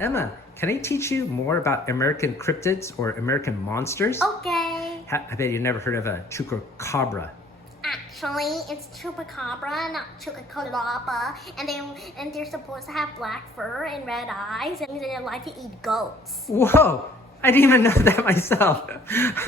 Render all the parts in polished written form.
Emma, can I teach you more about American cryptids or American monsters? Okay. I bet you never heard of a chupacabra. Actually, it's chupacabra, not chupacabra, and they're supposed to have black fur and red eyes, and they like to eat goats. Whoa! I didn't even know that myself.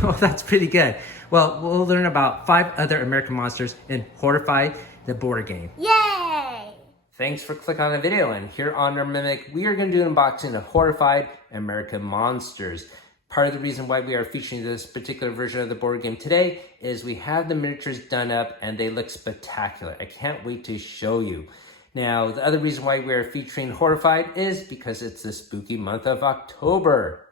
Well, that's pretty good. Well, we'll learn about 5 other American monsters in Horrified, the board game. Yay! Thanks for clicking on the video, and here on our Mimic, we are going to do an unboxing of Horrified American Monsters. Part of the reason why we are featuring this particular version of the board game today is we have the miniatures done up and they look spectacular. I can't wait to show you. Now, the other reason why we are featuring Horrified is because it's the spooky month of October.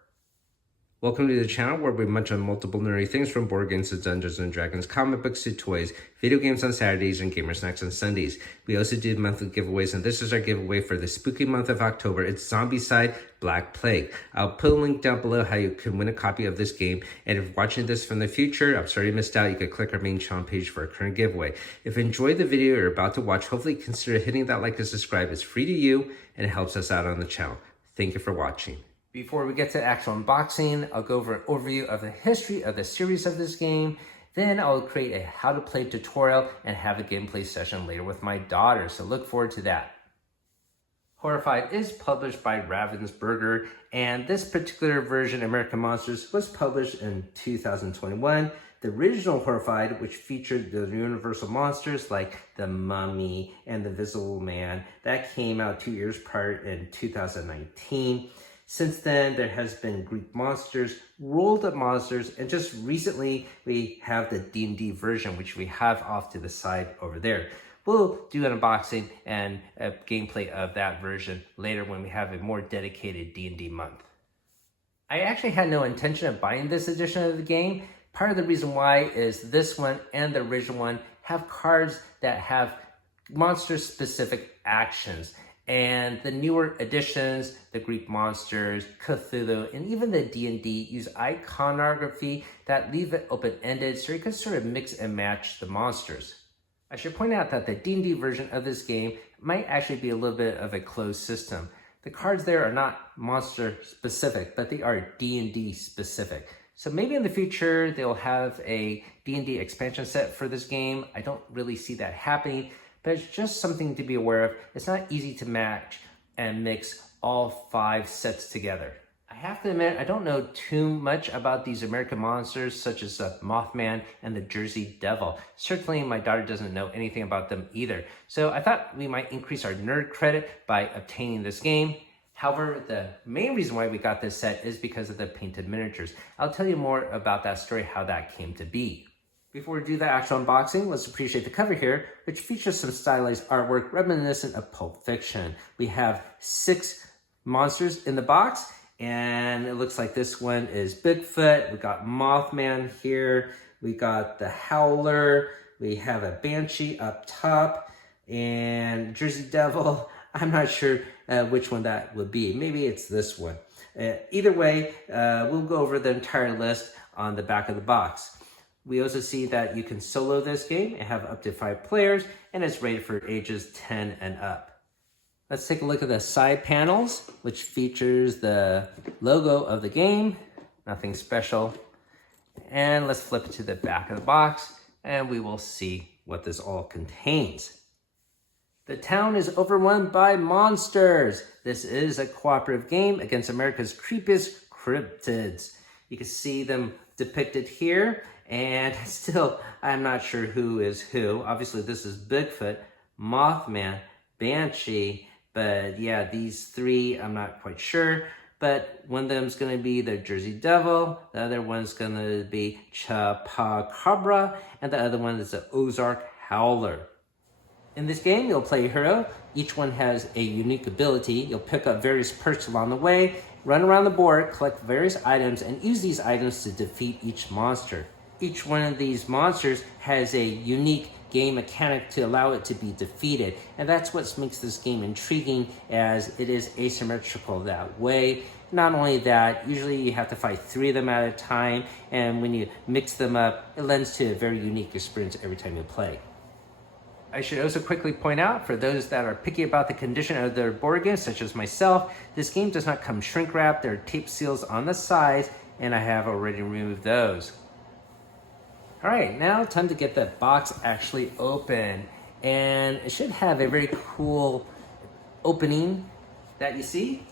Welcome to the channel where we munch on multiple nerdy things from board games to Dungeons & Dragons, comic books to toys, video games on Saturdays, and gamer snacks on Sundays. We also do monthly giveaways, and this is our giveaway for the spooky month of October. It's Zombicide Black Plague. I'll put a link down below how you can win a copy of this game, and if you're watching this from the future, I'm sorry you missed out, you can click our main channel page for our current giveaway. If you enjoyed the video you're about to watch, hopefully consider hitting that like and subscribe. It's free to you, and it helps us out on the channel. Thank you for watching. Before we get to the actual unboxing, I'll go over an overview of the history of the series of this game. Then I'll create a how to play tutorial and have a gameplay session later with my daughter, so look forward to that. Horrified is published by Ravensburger, and this particular version, American Monsters, was published in 2021. The original Horrified, which featured the Universal monsters like the Mummy and the Invisible Man, that came out 2 years prior in 2019. Since then, there has been Greek monsters, rolled up monsters, and just recently we have the D&D version, which we have off to the side over there. We'll do an unboxing and a gameplay of that version later when we have a more dedicated D&D month. I actually had no intention of buying this edition of the game. Part of the reason why is this one and the original one have cards that have monster-specific actions. And the newer editions, the Greek monsters, Cthulhu, and even the D&D use iconography that leave it open-ended so you can sort of mix and match the monsters. I should point out that the D&D version of this game might actually be a little bit of a closed system. The cards there are not monster specific, but they are D&D specific. So maybe in the future they'll have a D&D expansion set for this game. I don't really see that happening. But it's just something to be aware of. It's not easy to match and mix all 5 sets together. I have to admit, I don't know too much about these American monsters, such as the Mothman and the Jersey Devil. Certainly, my daughter doesn't know anything about them either. So I thought we might increase our nerd credit by obtaining this game. However, the main reason why we got this set is because of the painted miniatures. I'll tell you more about that story, how that came to be. Before we do the actual unboxing, let's appreciate the cover here, which features some stylized artwork reminiscent of Pulp Fiction. We have 6 monsters in the box, and it looks like this one is Bigfoot. We got Mothman here. We got the Howler. We have a Banshee up top, and Jersey Devil. I'm not sure which one that would be. Maybe it's this one. Either way, we'll go over the entire list on the back of the box. We also see that you can solo this game and have up to 5 players, and it's rated for ages 10 and up. Let's take a look at the side panels, which features the logo of the game. Nothing special. And let's flip it to the back of the box, and we will see what this all contains. The town is overrun by monsters. This is a cooperative game against America's creepiest cryptids. You can see them depicted here. And still, I'm not sure who is who. Obviously, this is Bigfoot, Mothman, Banshee. But yeah, these 3, I'm not quite sure. But one of them is going to be the Jersey Devil. The other one's going to be Chupacabra. And the other one is the Ozark Howler. In this game, you'll play a hero. Each one has a unique ability. You'll pick up various perks along the way, run around the board, collect various items, and use these items to defeat each monster. Each one of these monsters has a unique game mechanic to allow it to be defeated. And that's what makes this game intriguing, as it is asymmetrical that way. Not only that, usually you have to fight 3 of them at a time. And when you mix them up, it lends to a very unique experience every time you play. I should also quickly point out, for those that are picky about the condition of their board games, such as myself, this game does not come shrink wrapped. There are tape seals on the sides, and I have already removed those. All right, now time to get that box actually open. And it should have a very cool opening that you see.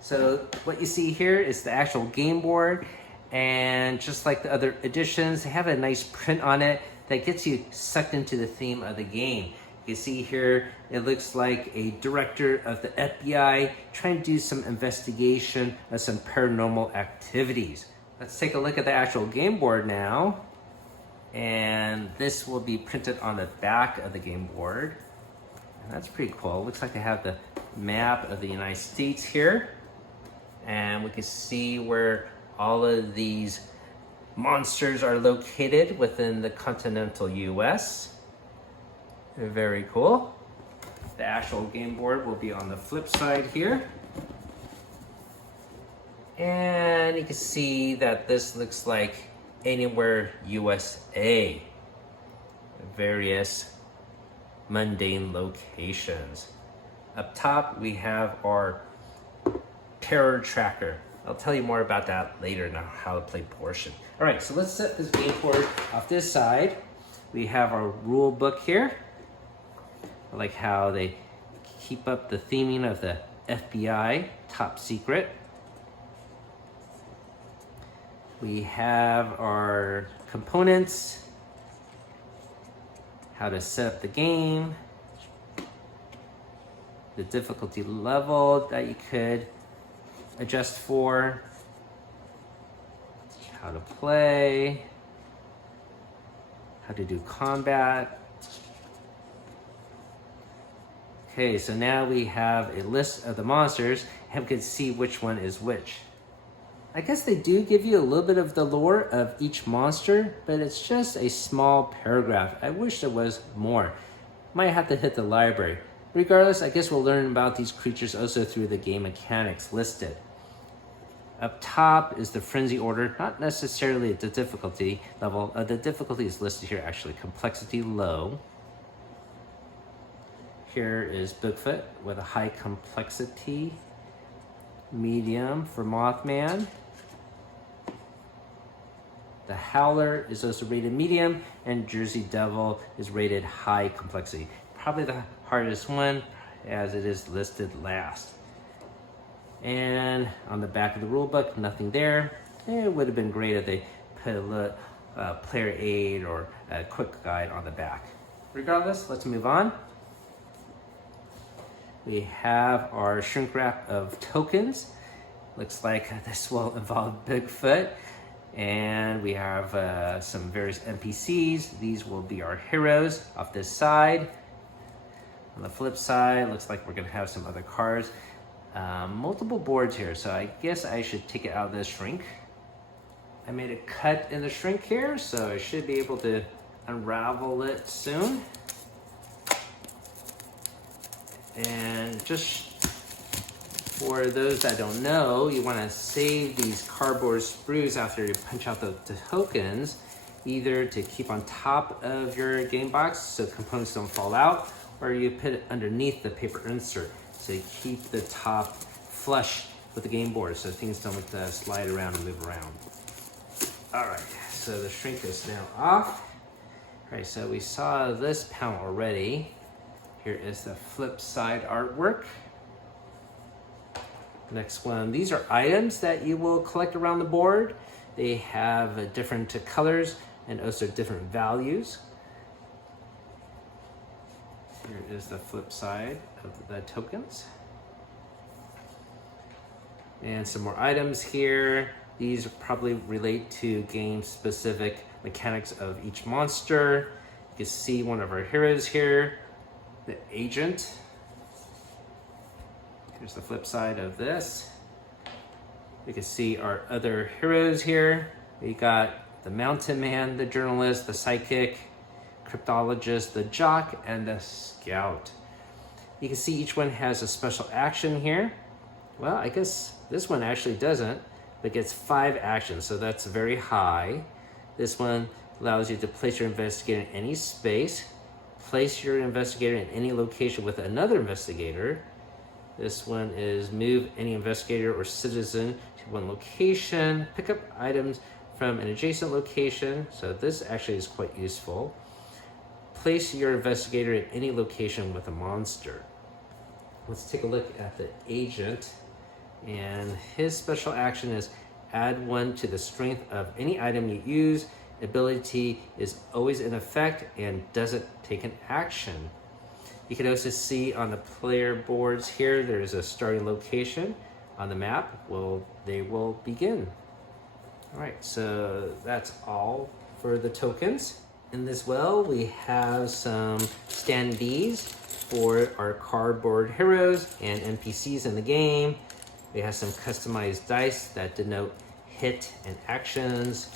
So what you see here is the actual game board, and just like the other editions, they have a nice print on it that gets you sucked into the theme of the game. You see here, it looks like a director of the FBI trying to do some investigation of some paranormal activities. Let's take a look at the actual game board now. And this will be printed on the back of the game board. And that's pretty cool. Looks like they have the map of the United States here. And we can see where all of these monsters are located within the continental US. Very cool. The actual game board will be on the flip side here. And you can see that this looks like Anywhere USA. Various mundane locations. Up top, we have our terror tracker. I'll tell you more about that later in the how to play portion. All right, so let's set this game board off this side. We have our rule book here. I like how they keep up the theming of the FBI, top secret. We have our components, how to set up the game, the difficulty level that you could adjust for, how to play, how to do combat. Okay, so now we have a list of the monsters and we can see which one is which. I guess they do give you a little bit of the lore of each monster, but it's just a small paragraph. I wish there was more. Might have to hit the library. Regardless, I guess we'll learn about these creatures also through the game mechanics listed. Up top is the frenzy order, not necessarily the difficulty level. The difficulty is listed here actually, complexity low. Here is Bigfoot with a high complexity, medium for Mothman. The Howler is also rated medium, and Jersey Devil is rated high complexity. Probably the hardest one, as it is listed last. And on the back of the rule book, nothing there. It would have been great if they put a little player aid or a quick guide on the back. Regardless, let's move on. We have our shrink wrap of tokens. Looks like this will involve Bigfoot. And we have some various NPCs. These will be our heroes off this side. On the flip side, looks like we're gonna have some other cards. Multiple boards here, so I guess I should take it out of the shrink. I made a cut in the shrink here, so I should be able to unravel it soon. And just for those that don't know, you want to save these cardboard sprues after you punch out the tokens, either to keep on top of your game box so components don't fall out, or you put it underneath the paper insert to keep the top flush with the game board so things don't slide around and move around. All right, so the shrink is now off. All right, so we saw this panel already. Here is the flip side artwork. Next one, these are items that you will collect around the board. They have different colors and also different values. Here is the flip side of the tokens. And some more items here. These probably relate to game-specific mechanics of each monster. You can see one of our heroes here, the agent. Here's the flip side of this. You can see our other heroes here. We got the mountain man, the journalist, the psychic, cryptologist, the jock, and the scout. You can see each one has a special action here. Well, I guess this one actually doesn't, but gets 5 actions, so that's very high. This one allows you to place your investigator in any space. Place your investigator in any location with another investigator. This one is move any investigator or citizen to one location. Pick up items from an adjacent location. So this actually is quite useful. Place your investigator in any location with a monster. Let's take a look at the agent. And his special action is add 1 to the strength of any item you use. Ability is always in effect and doesn't take an action. You can also see on the player boards here, there's a starting location on the map. Well, they will begin. All right, so that's all for the tokens. In this well, we have some standees for our cardboard heroes and NPCs in the game. We have some customized dice that denote hit and actions.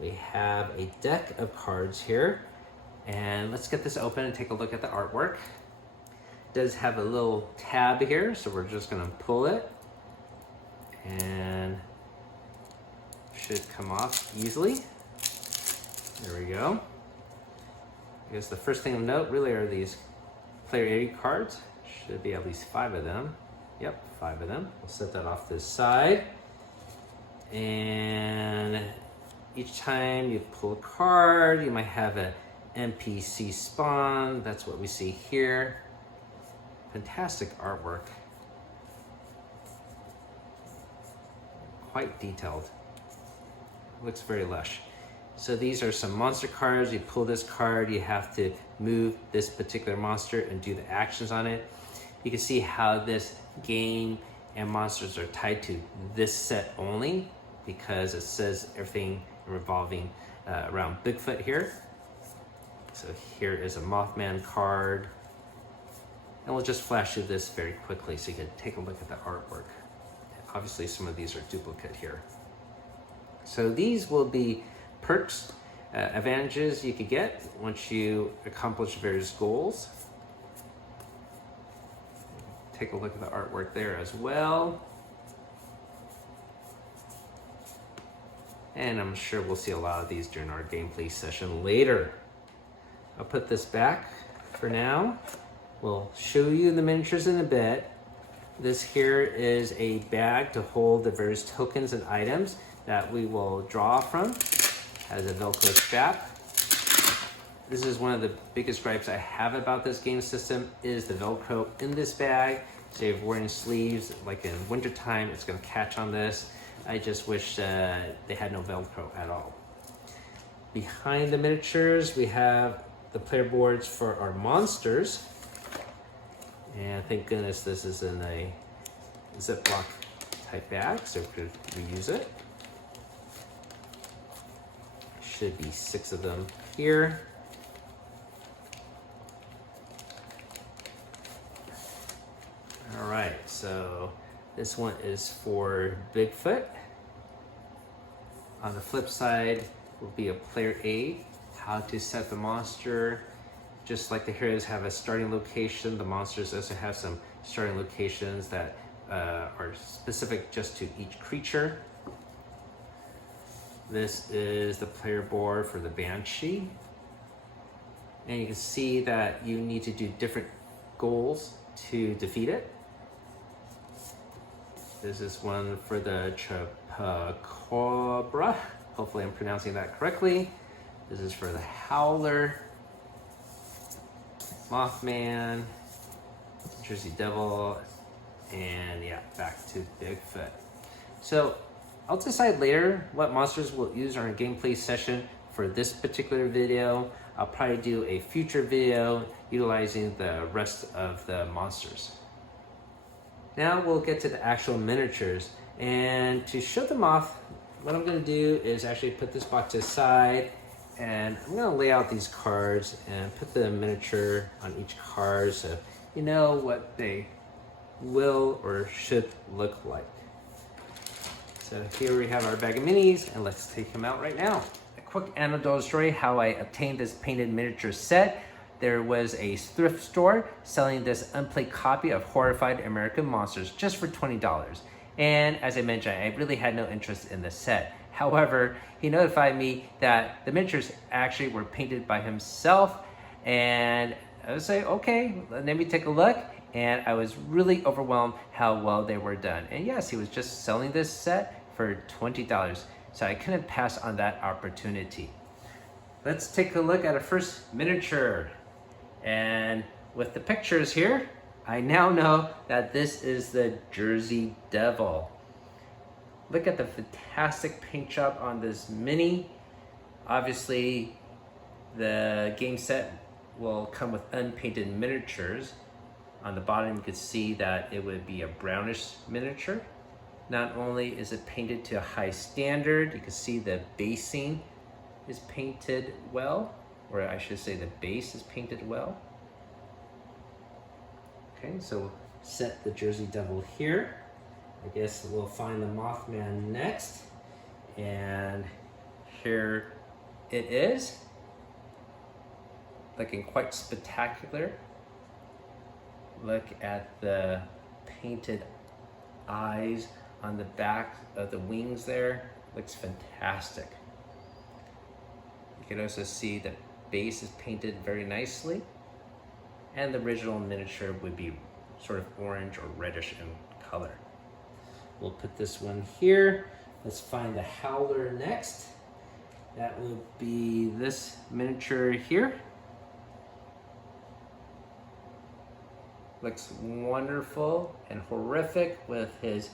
We have a deck of cards here. And let's get this open and take a look at the artwork. It does have a little tab here, so we're just gonna pull it. And should come off easily. There we go. I guess the first thing to note really are these player 80 cards. Should be at least 5 of them. Yep, 5 of them. We'll set that off to the side. And each time you pull a card, you might have an NPC spawn. That's what we see here. Fantastic artwork. Quite detailed. Looks very lush. So these are some monster cards. You pull this card, you have to move this particular monster and do the actions on it. You can see how this game and monsters are tied to this set only because it says everything revolving around Bigfoot here. So here is a Mothman card. And we'll just flash you this very quickly so you can take a look at the artwork. Obviously some of these are duplicate here. So these will be perks, advantages you could get once you accomplish various goals. Take a look at the artwork there as well. And I'm sure we'll see a lot of these during our gameplay session later. I'll put this back for now. We'll show you the miniatures in a bit. This here is a bag to hold the various tokens and items that we will draw from. Has a Velcro strap. This is one of the biggest gripes I have about this game system is the Velcro in this bag. So if you're wearing sleeves, like in wintertime, it's gonna catch on this. I just wish they had no Velcro at all. Behind the miniatures, we have the player boards for our monsters. And thank goodness this is in a Ziploc type bag, so we could reuse it. Should be 6 of them here. All right, so this one is for Bigfoot. On the flip side will be a player aid, how to set the monster. Just like the heroes have a starting location, the monsters also have some starting locations that are specific just to each creature. This is the player board for the Banshee. And you can see that you need to do different goals to defeat it. This is one for the Chupacabra. Hopefully I'm pronouncing that correctly. This is for the Howler, Mothman, Jersey Devil, and yeah, back to Bigfoot. So I'll decide later what monsters we'll use on our gameplay session. For this particular video, I'll probably do a future video utilizing the rest of the monsters. Now we'll get to the actual miniatures, and to show them off, what I'm going to do is actually put this box aside, and I'm going to lay out these cards and put the miniature on each card so you know what they will or should look like. So here we have our bag of minis, and let's take them out right now. A quick anecdotal story how I obtained this painted miniature set. There was a thrift store selling this unplayed copy of Horrified American Monsters just for $20. And as I mentioned, I really had no interest in the set. However, he notified me that the miniatures actually were painted by himself, And I would say, okay, let me take a look. And I was really overwhelmed how well they were done. And yes, he was just selling this set for $20. So I couldn't pass on that opportunity. Let's take a look at a first miniature. And with the pictures here, I now know that this is the Jersey Devil. Look at the fantastic paint job on this mini. Obviously, the game set will come with unpainted miniatures. On the bottom, you could see that it would be a brownish miniature. Not only is it painted to a high standard, you can see the basing is painted well, or I should say the base is painted well. Okay, so set the Jersey Devil here. I guess we'll find the Mothman next. And here it is. Looking quite spectacular. Look at the painted eyes on the back of the wings there. Looks fantastic. You can also see the base is painted very nicely. And the original miniature would be sort of orange or reddish in color. We'll put this one here. Let's find the Howler next. That will be this miniature here. Looks wonderful and horrific with his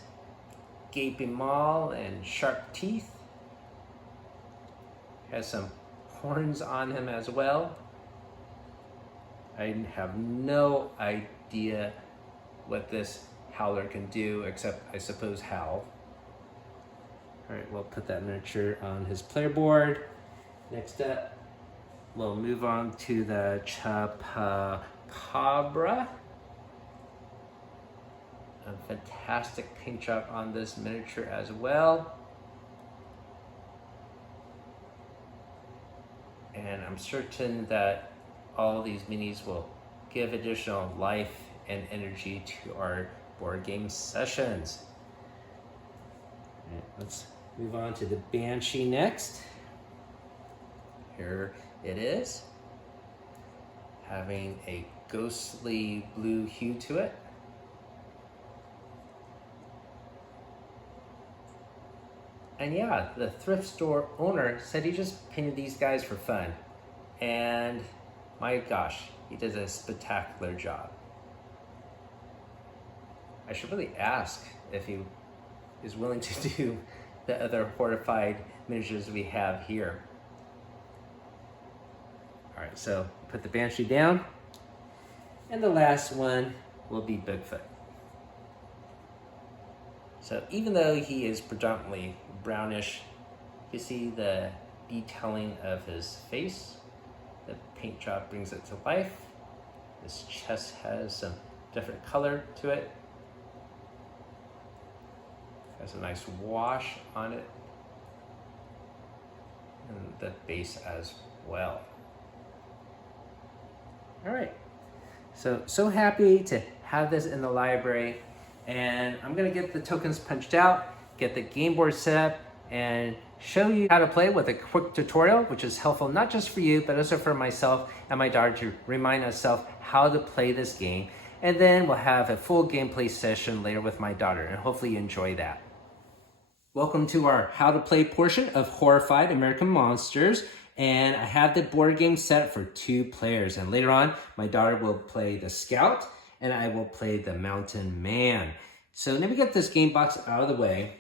gaping maw and sharp teeth. Has some horns on him as well. I have no idea what this Howler can do, except I suppose howl. All right, we'll put that miniature on his player board. Next up, we'll move on to the Chupacabra. A fantastic paint job on this miniature as well. And I'm certain that all these minis will give additional life and energy to our board game sessions. Right, let's move on to the Banshee next. Here it is, having a ghostly blue hue to it. And yeah, the thrift store owner said he just painted these guys for fun. And my gosh, he did a spectacular job. I should really ask if he is willing to do the other Horrified miniatures we have here. All right, so put the Banshee down. And the last one will be Bigfoot. So even though he is predominantly brownish, you see the detailing of his face. The paint job brings it to life. His chest has some different color to it. Has a nice wash on it. And the base as well. All right, so happy to have this in the library. And I'm gonna get the tokens punched out, get the game board set up, and show you how to play with a quick tutorial, which is helpful not just for you, but also for myself and my daughter to remind ourselves how to play this game. And then we'll have a full gameplay session later with my daughter, and hopefully you enjoy that. Welcome to our how to play portion of Horrified American Monsters. And I have the board game set for 2 players. And later on, my daughter will play the Scout, and I will play the Mountain Man. So let me get this game box out of the way.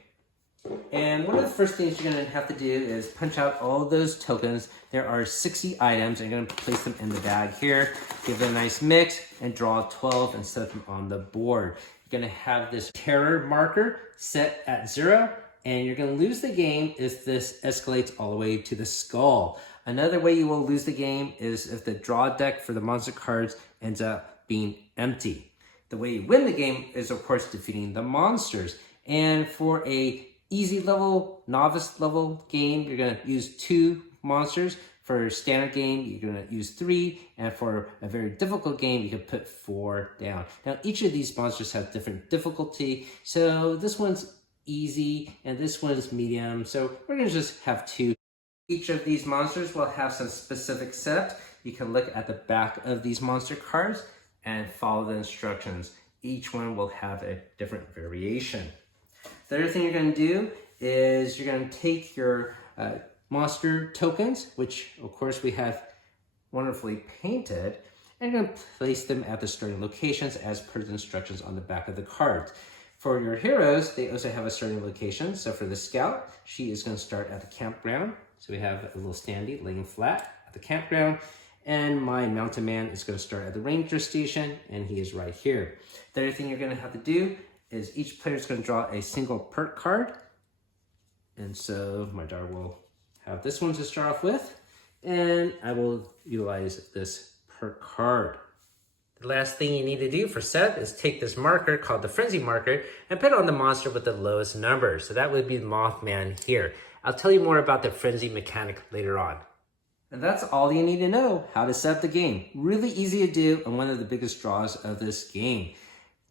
And one of the first things you're gonna have to do is punch out all those tokens. There are 60 items, and you're gonna place them in the bag here, give it a nice mix, and draw 12 and set them on the board. You're gonna have this terror marker set at 0, and you're gonna lose the game if this escalates all the way to the skull. Another way you will lose the game is if the draw deck for the monster cards ends up being empty. The way you win the game is, of course, defeating the monsters. And for a easy level, novice level game, you're gonna use 2 monsters. For a standard game, you're gonna use 3. And for a very difficult game, you can put 4 down. Now, each of these monsters have different difficulty. So this one's easy and this one's medium. So we're gonna just have 2. Each of these monsters will have some specific setup. you can look at the back of these monster cards and follow the instructions. Each one will have a different variation. The other thing you're going to do is you're going to take your monster tokens, which of course we have wonderfully painted, and you're going to place them at the starting locations as per the instructions on the back of the cards. For your heroes, they also have a starting location. So for the scout, she is going to start at the campground. So we have a little standee laying flat at the campground. And my mountain man is going to start at the ranger station, and he is right here. The other thing you're going to have to do is each player is going to draw a single perk card. And so my daughter will have this one to start off with, and I will utilize this perk card. The last thing you need to do for Seth is take this marker called the Frenzy marker and put it on the monster with the lowest number. So that would be the Mothman here. I'll tell you more about the Frenzy mechanic later on. And that's all you need to know how to set up the game. Really easy to do and one of the biggest draws of this game.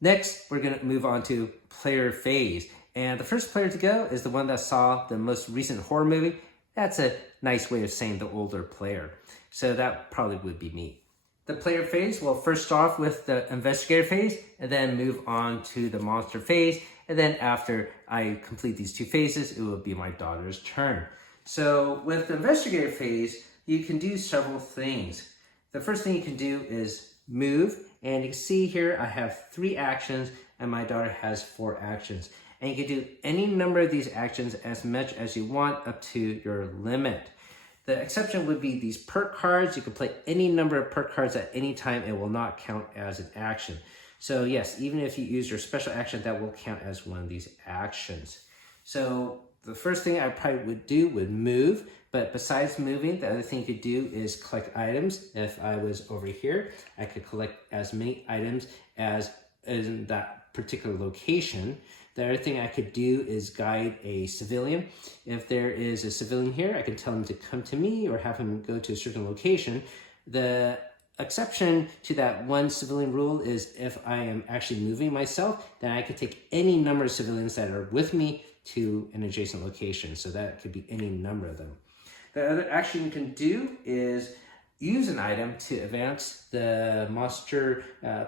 Next, we're going to move on to player phase. And the first player to go is the one that saw the most recent horror movie. That's a nice way of saying the older player. So that probably would be me. The player phase will first start off with the investigator phase and then move on to the monster phase. And then after I complete these two phases, it will be my daughter's turn. So with the investigator phase, you can do several things. The first thing you can do is move. And you can see here I have 3 actions and my daughter has 4 actions. And you can do any number of these actions as much as you want up to your limit. The exception would be these perk cards. You can play any number of perk cards at any time. It will not count as an action. So yes, even if you use your special action, that will count as one of these actions. So the first thing I probably would do would move. But besides moving, the other thing you could do is collect items. If I was over here, I could collect as many items as in that particular location. The other thing I could do is guide a civilian. If there is a civilian here, I can tell him to come to me or have him go to a certain location. The exception to that one civilian rule is if I am actually moving myself, then I could take any number of civilians that are with me to an adjacent location. So that could be any number of them. The other action you can do is use an item to advance the monster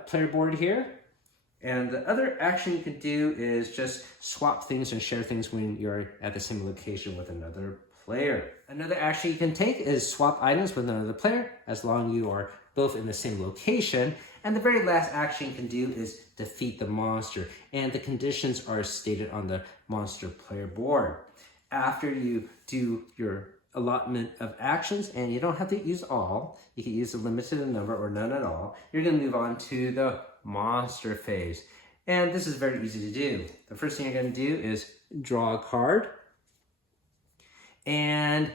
player board here. And the other action you can do is just swap things and share things when you're at the same location with another player. Another action you can take is swap items with another player as long as you are both in the same location. And the very last action you can do is defeat the monster. And the conditions are stated on the monster player board. After you do your allotment of actions, and you don't have to use all, you can use a limited number or none at all, you're going to move on to the monster phase. And this is very easy to do. The first thing you're going to do is draw a card. And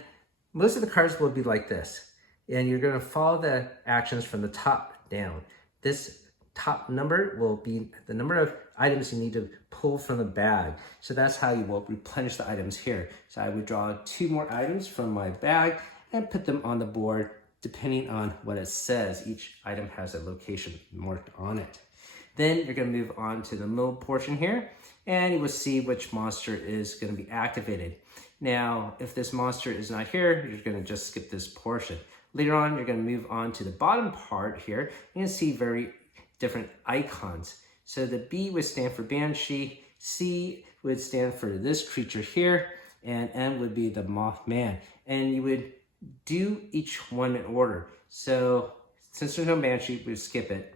most of the cards will be like this. And you're going to follow the actions from the top down. This top number will be the number of items you need to pull from the bag. So that's how you will replenish the items here. So I would draw 2 more items from my bag and put them on the board depending on what it says. Each item has a location marked on it. Then you're going to move on to the middle portion here, and you will see which monster is going to be activated. Now, if this monster is not here, you're going to just skip this portion. Later on, you're going to move on to the bottom part here. You can see very different icons. So the B would stand for Banshee, C would stand for this creature here, and M would be the Mothman. And you would do each one in order. So since there's no Banshee, we would skip it.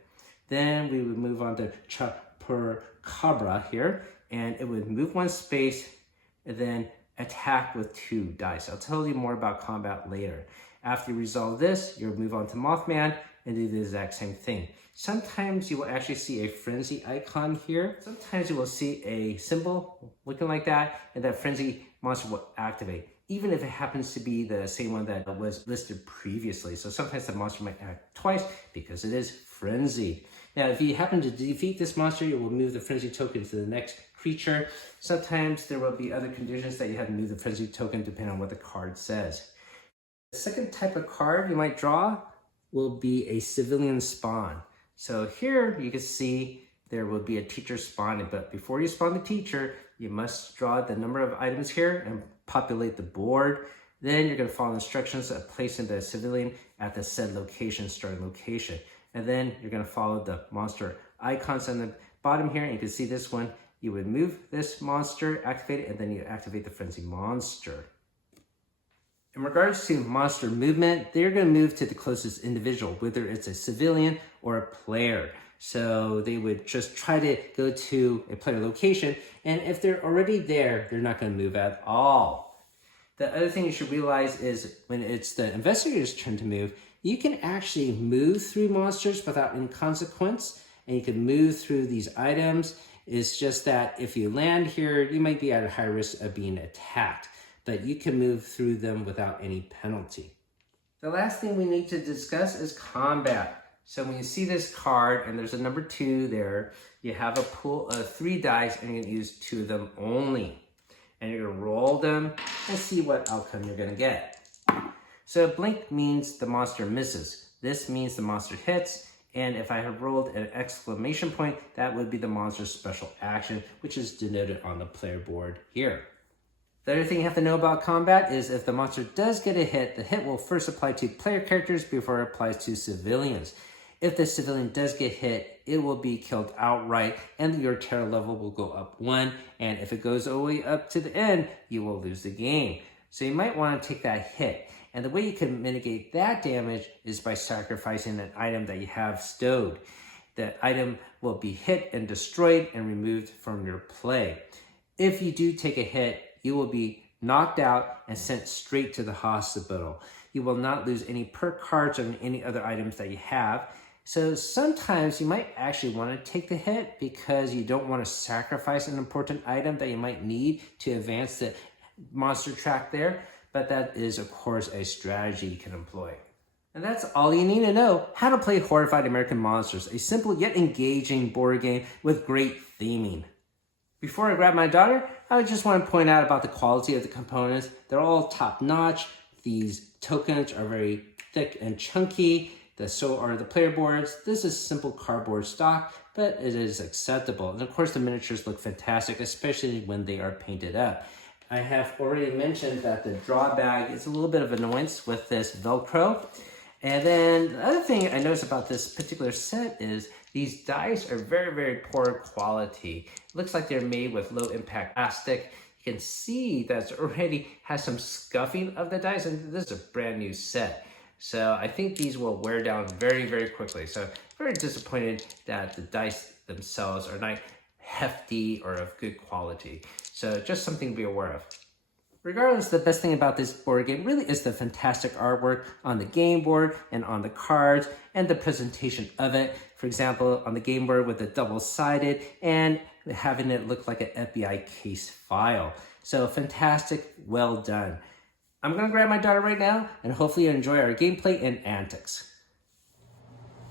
Then we would move on to Chupacabra here, and it would move 1 space and then attack with 2 dice. I'll tell you more about combat later. After you resolve this, you'll move on to Mothman and do the exact same thing. Sometimes you will actually see a frenzy icon here. Sometimes you will see a symbol looking like that, and that frenzy monster will activate, even if it happens to be the same one that was listed previously. So sometimes the monster might act twice because it is frenzied. Now, if you happen to defeat this monster, you will move the frenzy token to the next creature. Sometimes there will be other conditions that you have to move the frenzy token depending on what the card says. The second type of card you might draw will be a civilian spawn. So here you can see there will be a teacher spawning, but before you spawn the teacher, you must draw the number of items here and populate the board. Then you're going to follow instructions of placing the civilian at the said location, starting location. And then you're going to follow the monster icons on the bottom here. And you can see this one. You would move this monster, activate it, and then you activate the frenzy monster. In regards to monster movement, they're going to move to the closest individual, whether it's a civilian or a player. So they would just try to go to a player location, and if they're already there, they're not going to move at all. The other thing you should realize is when it's the investigator's turn to move, you can actually move through monsters without any consequence, and you can move through these items. It's just that if you land here, you might be at a high risk of being attacked, but you can move through them without any penalty. The last thing we need to discuss is combat. So when you see this card and there's a number 2 there, you have a pool of 3 dice and you're going to use 2 of them only. And you're going to roll them and see what outcome you're going to get. So blink means the monster misses. This means the monster hits. And if I have rolled an exclamation point, that would be the monster's special action, which is denoted on the player board here. The other thing you have to know about combat is if the monster does get a hit, the hit will first apply to player characters before it applies to civilians. If the civilian does get hit, it will be killed outright and your terror level will go up 1. And if it goes all the way up to the end, you will lose the game. So you might want to take that hit. And the way you can mitigate that damage is by sacrificing an item that you have stowed. That item will be hit and destroyed and removed from your play. If you do take a hit, you will be knocked out and sent straight to the hospital. You will not lose any perk cards or any other items that you have. So sometimes you might actually want to take the hit because you don't want to sacrifice an important item that you might need to advance the monster track there. But that is, of course, a strategy you can employ. And that's all you need to know how to play Horrified American Monsters, a simple yet engaging board game with great theming. Before I grab my daughter, I just want to point out about the quality of the components. They're all top-notch. These tokens are very thick and chunky. So are the player boards. This is simple cardboard stock, but it is acceptable. And of course, the miniatures look fantastic, especially when they are painted up. I have already mentioned that the draw bag is a little bit of annoyance with this Velcro. And then the other thing I noticed about this particular set is these dice are very, very poor quality. It looks like they're made with low impact plastic. You can see that it already has some scuffing of the dice, and this is a brand new set. So I think these will wear down very, very quickly. So very disappointed that the dice themselves are not hefty or of good quality. So just something to be aware of. Regardless, the best thing about this board game really is the fantastic artwork on the game board and on the cards and the presentation of it. For example, on the game board with the double-sided and having it look like an FBI case file. So fantastic, well done. I'm gonna grab my daughter right now and hopefully you enjoy our gameplay and antics.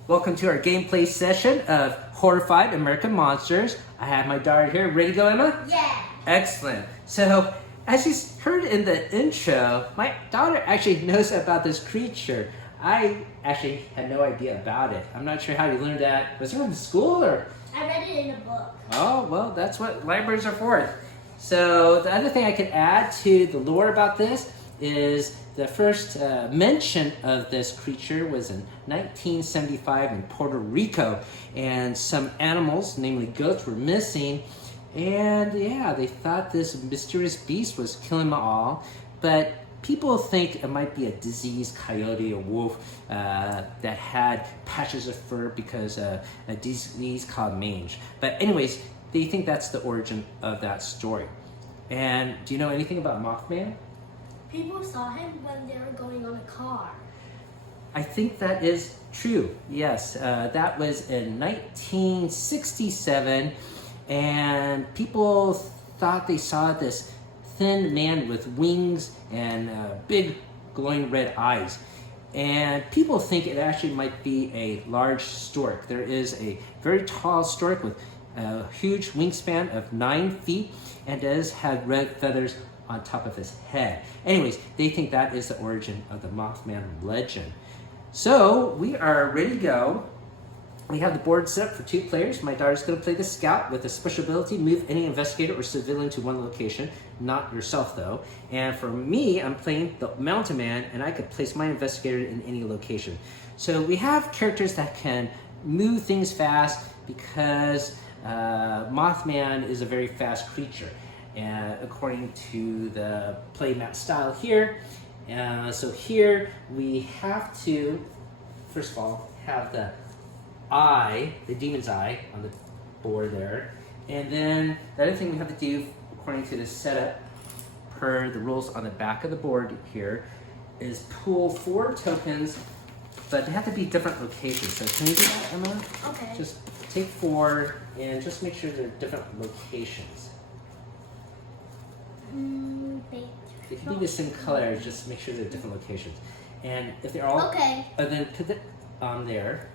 Welcome to our gameplay session of Horrified American Monsters. I have my daughter here. Ready to go, Emma? Yeah. Excellent. So, as you heard in the intro, my daughter actually knows about this creature. I actually had no idea about it. I'm not sure how you learned that. Was it from school or? I read it in a book. Oh, well, that's what libraries are for. So, the other thing I could add to the lore about this is the first mention of this creature was in 1975 in Puerto Rico, and some animals, namely goats, were missing, and yeah, they thought this mysterious beast was killing them all, but people think it might be a diseased coyote or wolf that had patches of fur because of a disease called mange. But anyways, they think that's the origin of that story. And do you know anything about Mothman? People saw him when they were going on a car. I think that is true, yes. That was in 1967, and people thought they saw this thin man with wings and big glowing red eyes. And people think it actually might be a large stork. There is a very tall stork with a huge wingspan of 9 feet and does have red feathers on top of his head. Anyways, they think that is the origin of the Mothman legend. So we are ready to go. We have the board set up for 2 players. My daughter's going to play the scout with a special ability, move any investigator or civilian to one location, not yourself though. And for me, I'm playing the mountain man, and I could place my investigator in any location. So we have characters that can move things fast because Mothman is a very fast creature, according to the playmat style here. So here we have to, first of all, have the eye, the demon's eye on the board there. And then the other thing we have to do, according to the setup per the rules on the back of the board here, is pull 4 tokens, but they have to be different locations. So can you do that, Emma? Okay. Just take 4 and just make sure they're different locations. They can be the same color, just make sure they're different locations. And if they're all, okay. And then put it on there.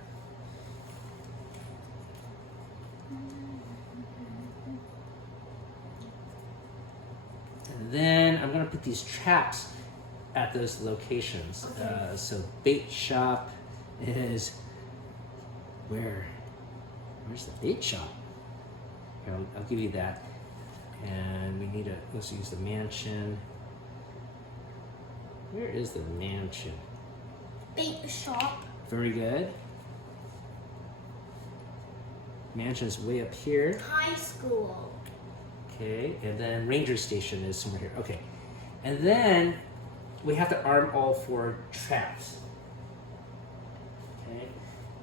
And then I'm gonna put these traps at those locations. Okay. So bait shop is where? Where's the bait shop? Here, I'll give you that. And we need to, let's use the mansion. Where is the mansion? Bait shop. Very good. Mansion's way up here. High school. Okay, and then ranger station is somewhere here. Okay, and then we have to arm all 4 traps. Okay,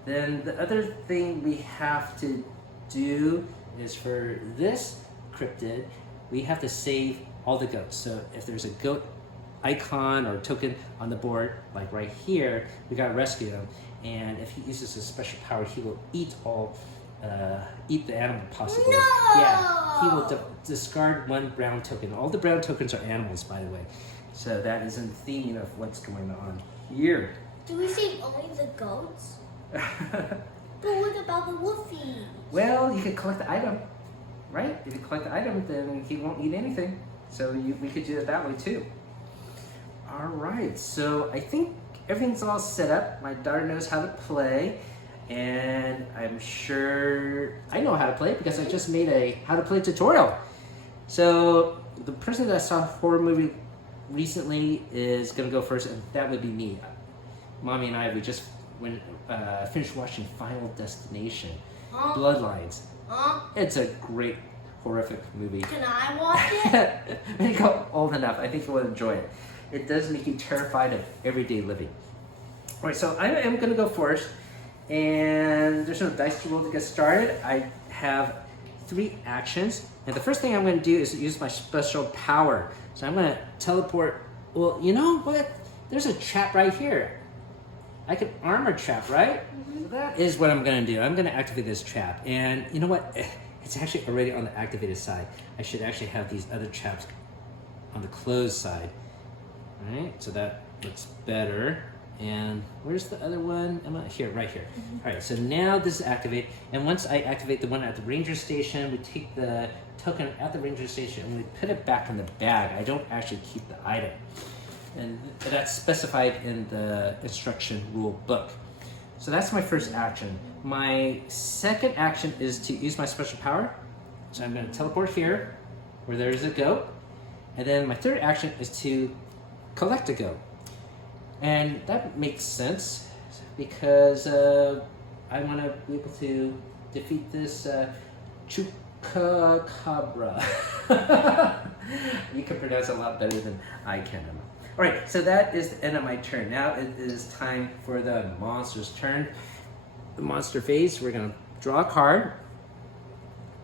then the other thing we have to do is for this cryptid, we have to save all the goats. So if there's a goat icon or token on the board, like right here, we gotta rescue him. And if he uses a special power, he will eat the animal possibly. No! Yeah, he will discard 1 brown token. All the brown tokens are animals, by the way. So that is in the theme of what's going on here. Do we save only the goats? But what about the wolfies? Well, you can collect the item, right? If you collect the item, then he won't eat anything. So we could do it that way too. All right, so I think everything's all set up. My daughter knows how to play, and I'm sure I know how to play because I just made a how to play tutorial. So the person that saw a horror movie recently is gonna go first, and that would be me. Mommy and I, we just finished watching Final Destination, Bloodlines. It's a great horrific movie. Can I watch it? When you go old enough, I think you will enjoy it. It does make you terrified of everyday living. All right, so I am gonna go first, and there's no dice to roll to get started. I have 3 actions, and the first thing I'm gonna do is use my special power. So I'm gonna teleport. Well, you know what? There's a trap right here. I can armor trap, right? So that is what I'm gonna do. I'm gonna activate this trap, and you know what? It's actually already on the activated side. I should actually have these other traps on the closed side. All right, so that looks better. And where's the other one? Here, right here. All right, so now this is activate. And once I activate the one at the ranger station, we take the token at the ranger station and we put it back in the bag. I don't actually keep the item. And that's specified in the instruction rule book. So that's my first action. My second action is to use my special power. So I'm gonna teleport here where there's a goat. And then my third action is to collect a goat. And that makes sense because I want to be able to defeat this chupacabra. You can pronounce it a lot better than I can. All right, so that is the end of my turn. Now it is time for the monster's turn. The monster phase, we're going to draw a card.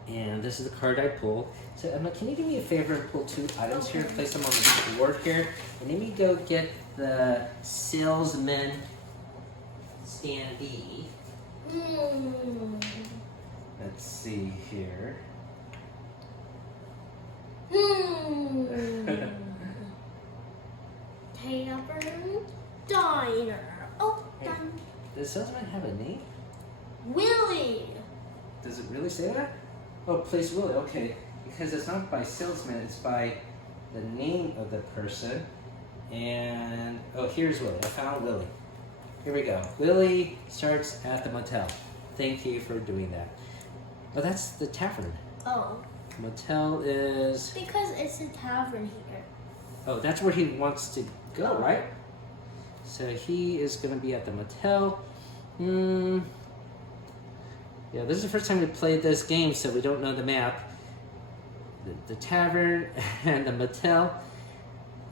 And this is the card I pull. So Emma, can you do me a favor and pull 2 items here and place them on the board here? And let me go get the salesman standee. Let's see here. Tavern Diner. Oh, done. Does salesman have a name? Willie. Does it really say that? Oh, place Willie, okay. Because it's not by salesman, it's by the name of the person. And, oh, here's Willie. I found Willie. Here we go. Willie starts at the motel. Thank you for doing that. Oh, that's the tavern. Oh. Motel is... Because it's a tavern here. Oh, that's where he wants to go, right? So he is going to be at the motel. Yeah, this is the first time we played this game, so we don't know the map. The tavern and the motel.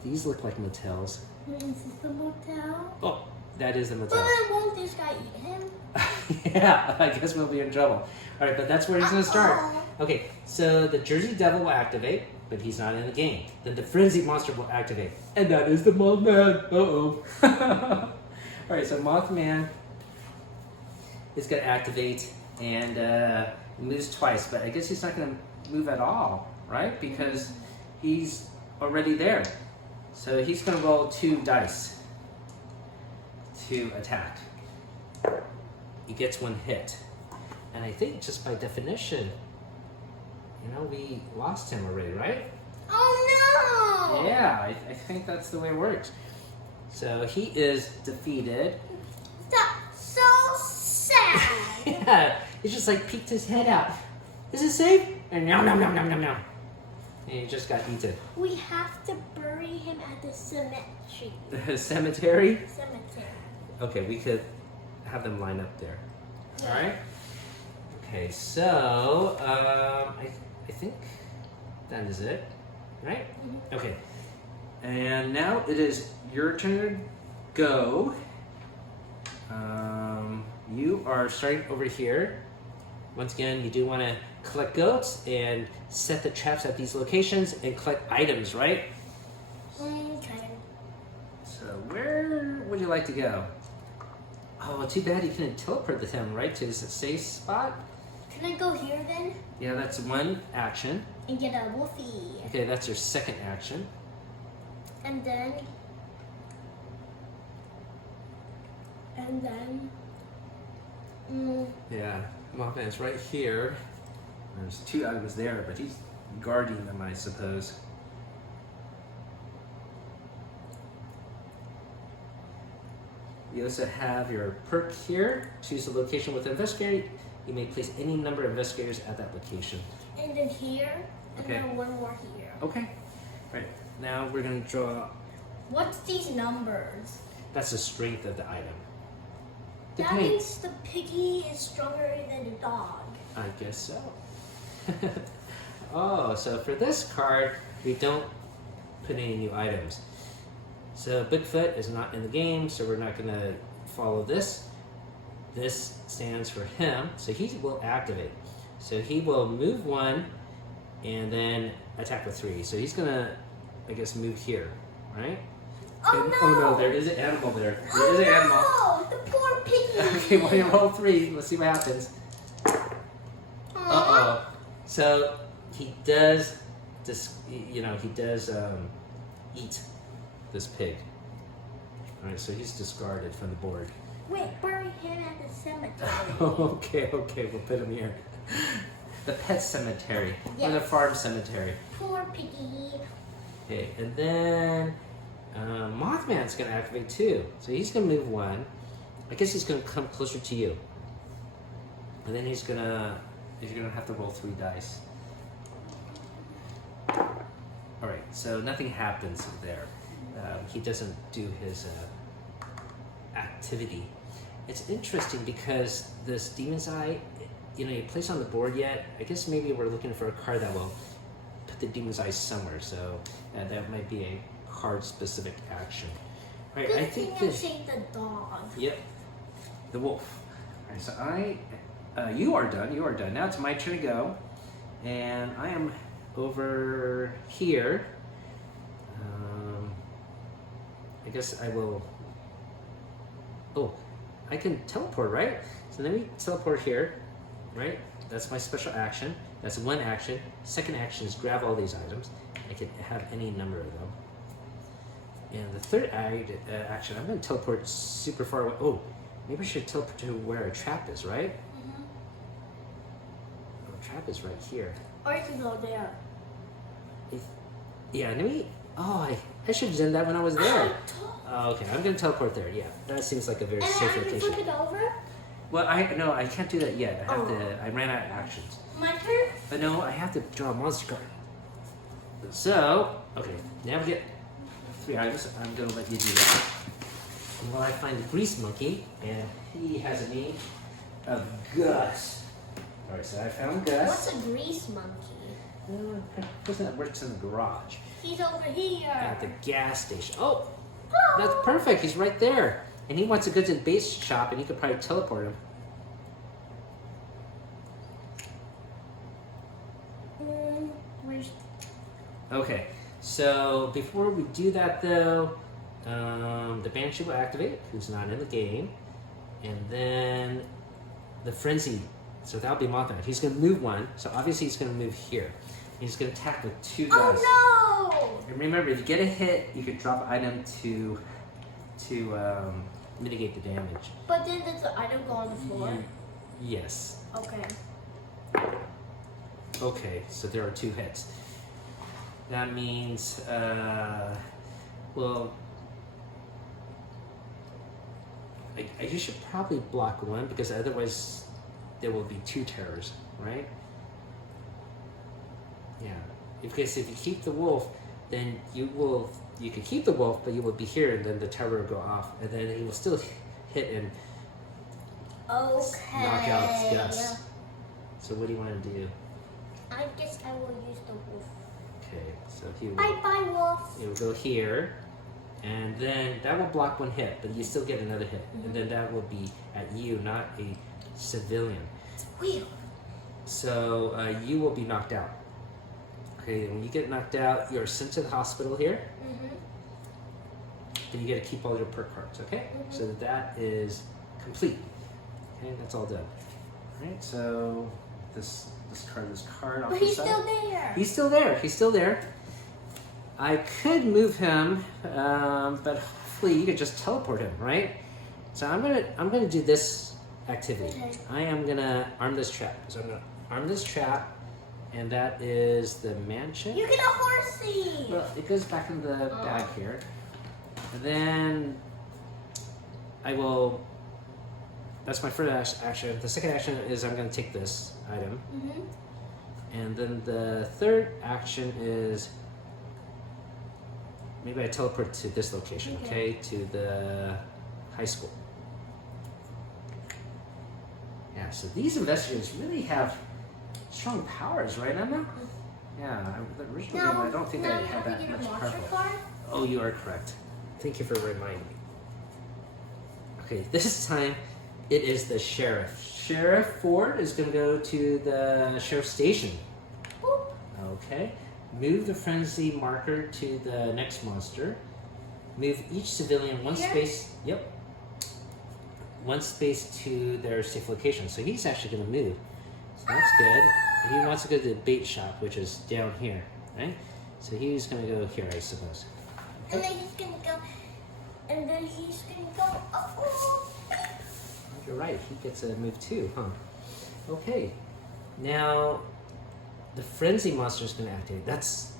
These look like motels. Is this the motel? Oh, that is the motel. But then won't this guy eat him? Yeah, I guess we'll be in trouble. All right, but that's where he's going to start. Okay, so the Jersey Devil will activate, but he's not in the game. Then the Frenzied Monster will activate, and that is the Mothman. Uh-oh. All right, so Mothman is going to activate and moves twice, but I guess he's not going to move at all, right? Because he's already there. So he's going to roll 2 dice to attack. He gets 1 hit. And I think just by definition, we lost him already, right? Oh no! Yeah, I think that's the way it works. So he is defeated. That's so sad. Yeah, he just like peeked his head out. Is it safe? And nom nom nom nom nom nom. And he just got eaten. We have to bury him at the cemetery. The cemetery? Cemetery. Okay, we could have them line up there. All right. Okay, so I think that is it, right? Mm-hmm. Okay, and now it is your turn to go. You are starting over here. Once again, you do want to collect goats and set the traps at these locations and collect items, right? Okay. So where would you like to go? Oh, too bad you couldn't teleport the him, right, to his safe spot? Can I go here then? Yeah, that's 1 action. And get a wolfie. Okay, that's your 2nd action. And then... Yeah, Mothman's right here. There's 2 items there, but he's guarding them, I suppose. You also have your perk here. Choose a location with investigator. You may place any number of investigators at that location. And then here, and Okay. then 1 more here. Okay. Right. Now we're going to draw. What's these numbers? That's the strength of the item. That Depending- means the piggy is stronger than the dog. I guess so. Oh, so for this card, we don't put any new items. So Bigfoot is not in the game, so we're not going to follow this. This stands for him, so he will activate. So he will move 1 and then attack with 3. So he's going to, I guess, move here, right? Oh And- no! Oh no, there is an animal there. There is an animal. Oh no! The poor piggy! Okay, well, you roll 3. Let's see what happens. Uh-oh. So he does eat this pig. All right, so he's discarded from the board. Wait, bury him at the cemetery. Okay, we'll put him here. The pet cemetery, or the Yes. farm cemetery. Poor piggy. Okay, and then Mothman's gonna activate too. So he's gonna move 1. I guess he's gonna come closer to you. And then you're gonna have to roll 3 dice. All right, so nothing happens there. He doesn't do his activity. It's interesting because this Demon's Eye, you place on the board yet. I guess maybe we're looking for a card that will put the Demon's Eye somewhere. So that might be a card-specific action. All right, Good I think thing I this. saved the dog. Yep, the wolf. All right, so you are done. You are done. Now it's my turn to go, and I am over here. I guess I will. Oh, I can teleport, right? So let me teleport here, right? That's my special action. That's 1 action. 2nd action is grab all these items. I can have any number of them. And the 3rd action, I'm going to teleport super far away. Oh, maybe I should teleport to where a trap is, right? Mm-hmm. Oh, a trap is right here. Or you can go there. Yeah, let me. Oh, I should have done that when I was there. Oh, okay, I'm going to teleport there. Yeah, that seems like a very And safe I can location. flip it over. Well, I can't do that yet. I ran out of actions. My turn? But no, I have to draw a monster card. So, okay, now we get 3 items. I'm gonna let you do that. And while I find the grease monkey, and he has a name of Gus. Alright, so I found Gus. What's a grease monkey? Person that works in the garage. He's over here. At the gas station. Oh! That's perfect, he's right there. And he wants to go to the base shop and you could probably teleport him. Where's... Okay, so before we do that though, the Banshee will activate, who's not in the game. And then the Frenzy, so that'll be Mothman. He's gonna move one, so obviously he's gonna move here. He's gonna attack with 2 guys. Oh no! And remember, if you get a hit, you could drop an item to mitigate the damage. But then does the item go on the floor? Yes. Okay. Okay, so there are 2 hits. That means, well, you should probably block 1 because otherwise there will be 2 terrors, right? Yeah, because if you keep the wolf, then you could keep the wolf, but you will be here, and then the terror will go off, and then he will still hit and knock out Gus. So what do you want to do? I guess I will use the wolf. Okay, so he will. Bye, wolf. It will go here, and then that will block 1 hit, but you still get another hit, and then that will be at you, not a civilian. Wheel. So you will be knocked out. Okay, when you get knocked out, you're sent to the hospital here. Then you get to keep all your perk cards, okay? So that is complete. Okay, that's all done. All right, so this card off But the he's side. still there. He's still there. He's still there. I could move him, but hopefully you could just teleport him, right? So I'm gonna do this activity. Okay. I am gonna arm this trap. So I'm gonna arm this trap, and that is the mansion. You get a horsey. Well, it goes back in the bag here. And then I will. That's my first action. The second action is I'm gonna take this item. And then the third action is maybe I teleport to this location, okay? To the high school. Yeah, so these investigators really have strong powers, right, Emma? Yeah, the original game, I don't think I had that much power. Oh, you are correct. Thank you for reminding me. Okay, this time it is the sheriff. Sheriff Ford is going to go to the sheriff's station. Okay. Move the frenzy marker to the next monster. Move each civilian 1 space. Yep. 1 space to their safe location. So he's actually going to move. So that's good. And he wants to go to the bait shop, which is down here, right? So he's going to go here, I suppose. And then he's gonna go. And then he's gonna go. Oh. You're right. He gets a move too, huh? Okay. Now, the frenzy monster is going to activate. That's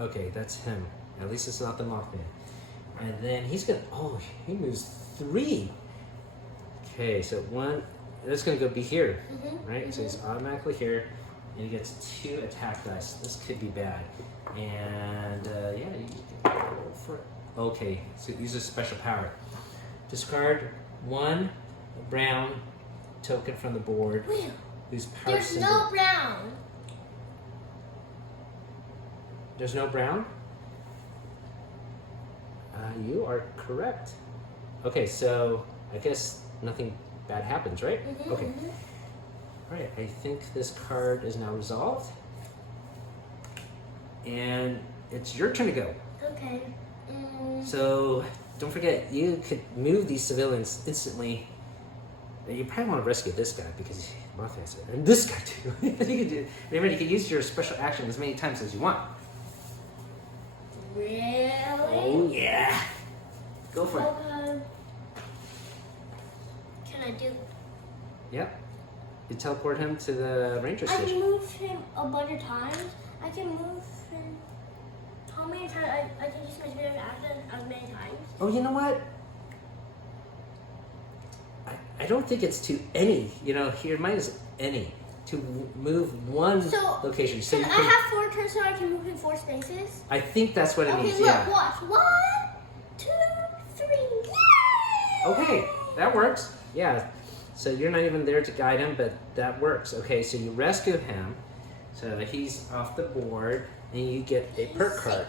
okay. That's him. At least it's not the Mothman. And then he's going to. Oh, he moves 3. Okay, so 1. That's going to go be here, right? So he's automatically here, and he gets 2 attack dice. This could be bad. And yeah, you can roll for it. Okay, so use a special power. Discard 1 brown token from the board. Whose power There's symbol? no brown. There's no brown? You are correct. Okay, so I guess nothing bad happens, right? Okay. All right, I think this card is now resolved. And it's your turn to go. Okay. So don't forget, you could move these civilians instantly. You probably want to rescue this guy because Mothman's it, and this guy too. Remember, you can use your special action as many times as you want. Really? Oh yeah. Go for it. Okay. Can I do? Yep. You teleport him to the ranger I station. can move him a bunch of times. I can move him. How many times? I can use my spirit action as many times. Oh, you know what? I don't think it's to any. You know, here mine is any. To move one location. So can I have 4 turns so I can move in 4 spaces? I think that's what it means. Okay, look, Yeah. watch. 1, 2, 3. Yay! Okay, that works. Yeah. So you're not even there to guide him, but that works. Okay, so you rescue him. So he's off the board, and you get a perk card.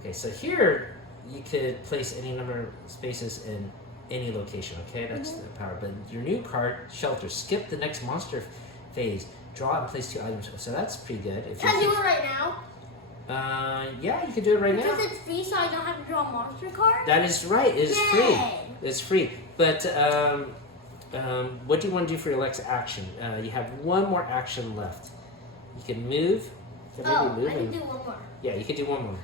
Okay, so here you could place any number of spaces in any location, okay? That's the power. But your new card, Shelter, skip the next monster phase. Draw and place 2 items. So that's pretty good. If Can I do it right now? Yeah, you can do it right now. Because it's free, so I don't have to draw a monster card? That is right. It is free. It's free. But what do you want to do for your next action? You have 1 more action left. You can move. I can do 1 more. Yeah, you can do 1 more.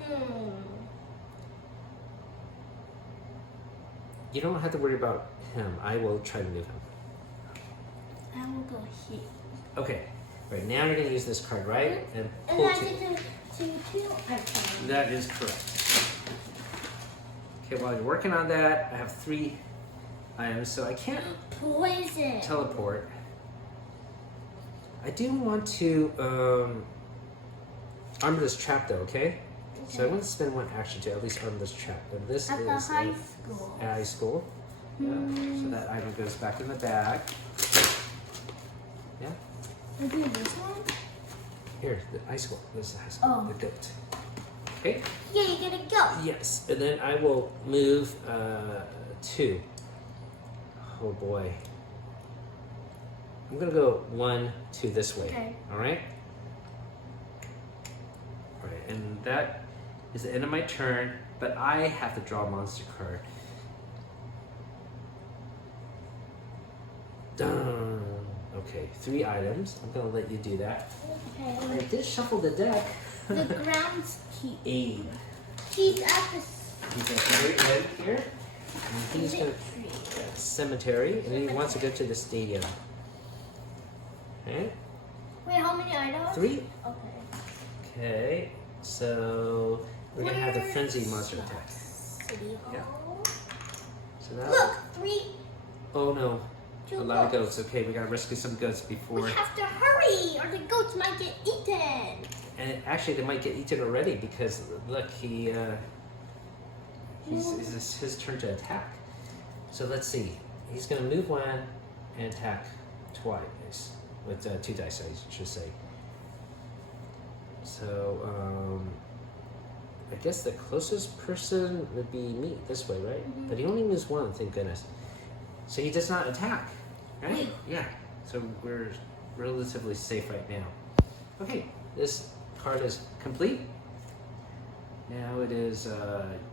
You don't have to worry about him. I will try to move him. I will go here. Okay. Right, now you're going to use this card, right? And And pull I 2. get to 2 items. That is correct. Okay, while you're working on that, I have 3 items, so I can't Poison. teleport. I do want to arm this trap, though, okay? So I want to spend 1 action to at least arm this trap. And this At is the high school. at high school. Yeah. So that item goes back in the bag. Yeah. I do this one? Here, the high school. This is the high school. Oh. The goat. Okay. Yeah, you're gonna go. Yes, and then I will move 2. Oh boy. I'm gonna go 1, 2 this way. Okay. All right. All right, and that is the end of my turn. But I have to draw a monster card. Dun. Okay, 3 items. I'm gonna let you do that. I Okay. did shuffle the deck. The groundskeeper. Abe. He's at the He's at the very end here. And he's gonna cemetery, and then he wants to go to the stadium. Okay. Wait, how many items? 3. Okay. Okay. So we're gonna have the frenzy monster Where's attack. City Yeah. Hall. So now. Look, 3. Oh no. 2 A lot of goats. goats. Okay, we gotta rescue some goats before. We have to hurry, or the goats might get eaten. And actually, they might get eaten already because look, it's his turn to attack. So let's see. He's gonna move 1 and attack twice with 2 dice. I should say. So I guess the closest person would be me this way, right? But he only moves 1. Thank goodness. So he does not attack, right? Yeah. So we're relatively safe right now. Okay, this card is complete. Now it is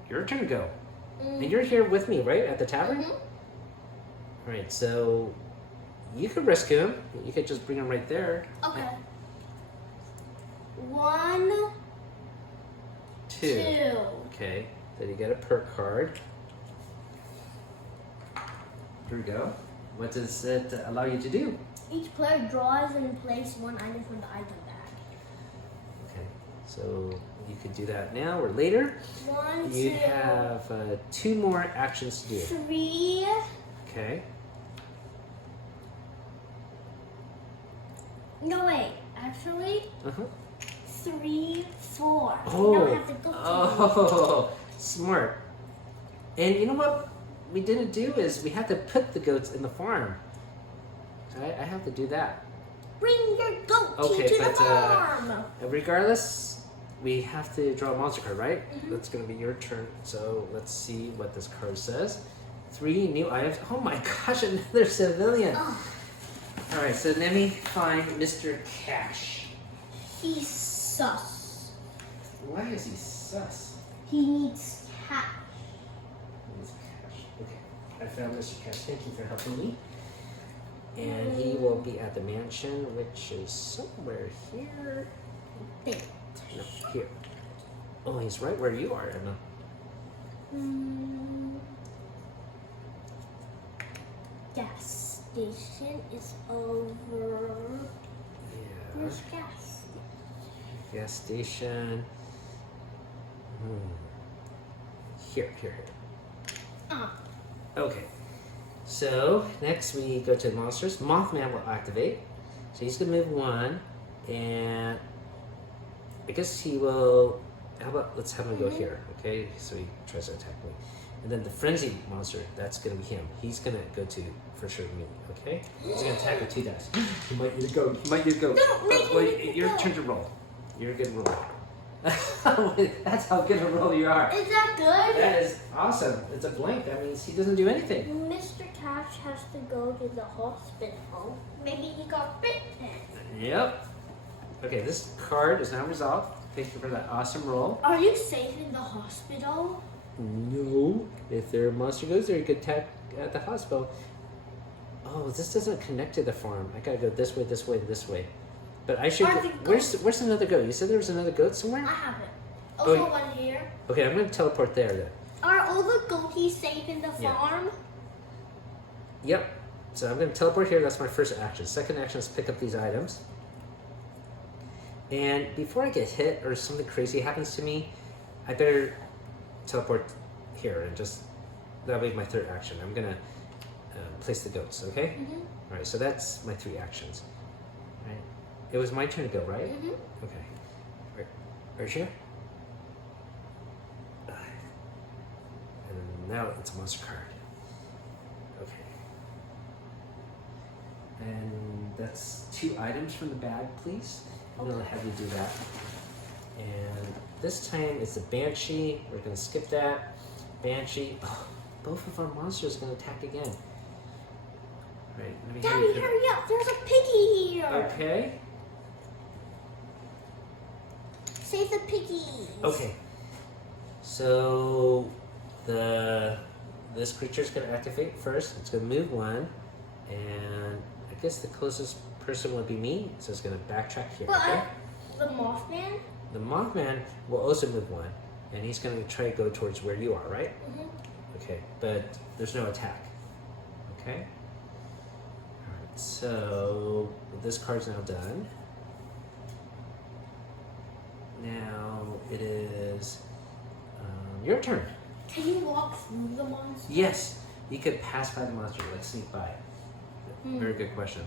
your turn to go. And you're here with me, right? At the tavern? All right, so you could rescue him. You could just bring him right there. Okay. 1, 2. Okay, then you get a perk card. Here we go. What does it allow you to do? Each player draws and places 1 item from the item bag. Okay, so you could do that now or later. 1, 2, You have 2 more actions to do. 3. Okay. No, wait. Actually, Uh-huh. 3, 4. Oh. We don't have to go to Oh, smart. And you know what we didn't do is we had to put the goats in the farm. So I have to do that. Bring your goat Okay, to the but, farm. Regardless, we have to draw a monster card, right? That's going to be your turn. So let's see what this card says. 3 new items. Oh my gosh, another civilian. Oh, All right, so let me find Mr. Cash. he's sus. Why is he sus? He needs cash. Mr. Cash. Okay, I found Mr. Cash. Thank you for helping me. And he will be at the mansion, which is somewhere here. There. No, here. Oh, he's right where you are, Emma. Gas station is over. Yeah. Where's gas? Gas station. Here. Ah, Okay. So next we go to monsters. Mothman will activate. So he's gonna move 1, and I guess he will. How about let's have him go here, okay? So he tries to attack me, and then the frenzy monster, that's gonna be him. He's gonna go to for sure me, okay? He's gonna attack with 2 dice. He might need to go. He might need to go. Don't make him your go. turn to roll. You're a good roller. That's how good a roller you are. Is that good? That is awesome. It's a blank. That means he doesn't do anything. Mr. Cash has to go to the hospital. Maybe he got bitten. Yep. Okay, this card is now resolved. Thank you for that awesome roll. Are you safe in the hospital? No. If their monster goes there, you could attack at the hospital. Oh, this doesn't connect to the farm. I gotta go this way, this way, this way. But I should. Are the Where's another goat? You said there was another goat somewhere? I have it. Oh, Also one here. Okay, I'm gonna teleport there then. Are all the goatees safe in the Yeah. farm? Yep. So I'm gonna teleport here. That's my first action. Second action is pick up these items. And before I get hit or something crazy happens to me, I better teleport here and just that'll be my third action. I'm gonna place the goats. Okay. All right. So that's my 3 actions. All right. It was my turn to go, right? Okay. Right here. And now it's a monster card. Okay. And that's 2 items from the bag, please. I'm gonna have you do that. And this time it's a Banshee. We're gonna skip that. Banshee. Oh, both of our monsters are gonna attack again. All right, let me Daddy, hurry up! There's a piggy here. Okay. Save the piggies. Okay. So this creature's gonna activate first. It's gonna move 1, and I guess the closest person would be me. So it's gonna backtrack here. But Okay. the Mothman? The Mothman will also move 1, and he's gonna try to go towards where you are, right? Okay, but there's no attack. Okay. All right. So this card's now done. Now it is your turn. Can you walk through the monster? Yes, you could pass by the monster, like sneak by. Very good question.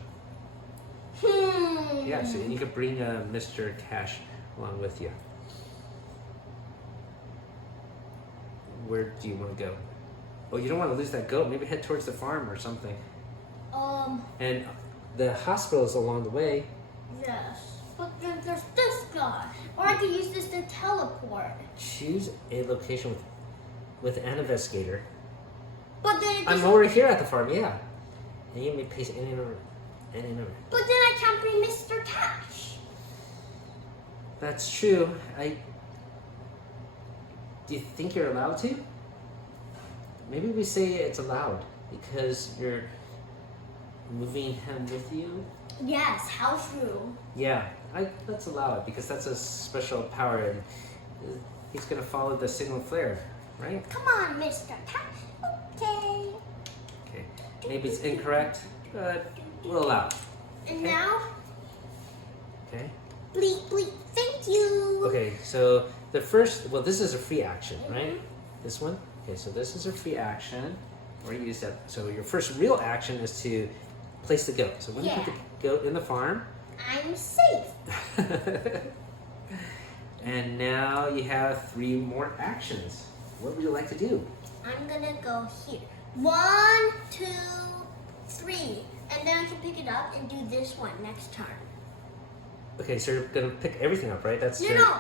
Yeah, so you could bring Mr. Cash along with you. Where do you want to go? Oh, you don't want to lose that goat. Maybe head towards the farm or something. And the hospital is along the way. Yes. But then there's this guy. Or I could use this to teleport. Choose a location with an investigator. But then it I'm just, over here at the farm, yeah. And you may pace any number. But then I can't bring Mr. Cash. That's true. Do you think you're allowed to? Maybe we say it's allowed because you're moving him with you. Yes, how true. Yeah, let's allow it because that's a special power and he's gonna follow the signal flare, right? Come on, Mr. Cash. Okay. Okay. Maybe it's incorrect, but we'll allow it. And Okay. now, Okay. bleep, bleep, thank you. Okay, so the first, well, this is a free action, right? This one? Okay, so this is a free action. Or you use that. So your first real action is to place the goat. So when you put the goat in the farm. I'm safe. And now you have 3 more actions. What would you like to do? I'm gonna go here. 1, 2, 3. And then I can pick it up and do this one next turn. Okay, so you're gonna pick everything up, right? That's No.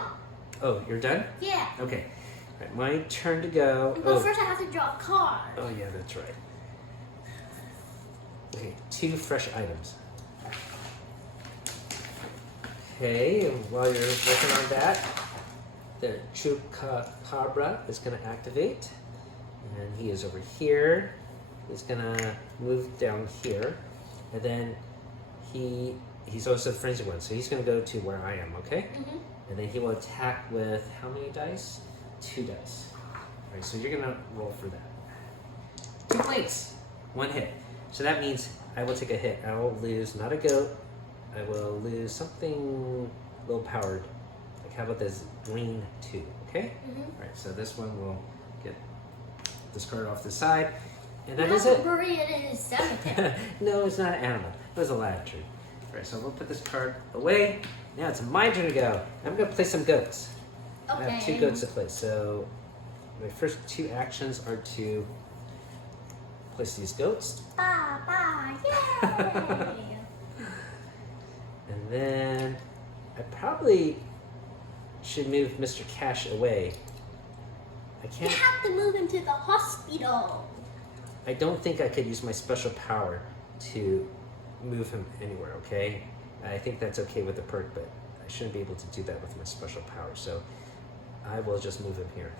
Oh, you're done? Yeah. Okay. All right, my turn to go. But first I have to draw a card. Oh yeah, that's right. Okay, 2 fresh items. Okay, and while you're working on that, the Chupacabra is going to activate. And he is over here. He's going to move down here. And then he's also the frenzy one, so he's going to go to where I am, okay? And then he will attack with how many dice? 2 dice. All right, so you're going to roll for that. 2 points. 1 hit. So that means I will take a hit. I will lose not a goat. I will lose something low powered. Like how about this green 2, okay? All right, so this one will get this card off the side. And that You is have to it. bury it in a cemetery. No, it's not an animal. It was a latitude. Tree. All right, so we'll put this card away. Now it's my turn to go. I'm going to play some goats. I have 2 goats to play. So my first 2 actions are to place these goats. Bye, yay! And then I probably should move Mr. Cash away. I You can't. have to move him to the hospital. I don't think I could use my special power to move him anywhere, okay? I think that's okay with the perk, but I shouldn't be able to do that with my special power, so I will just move him here.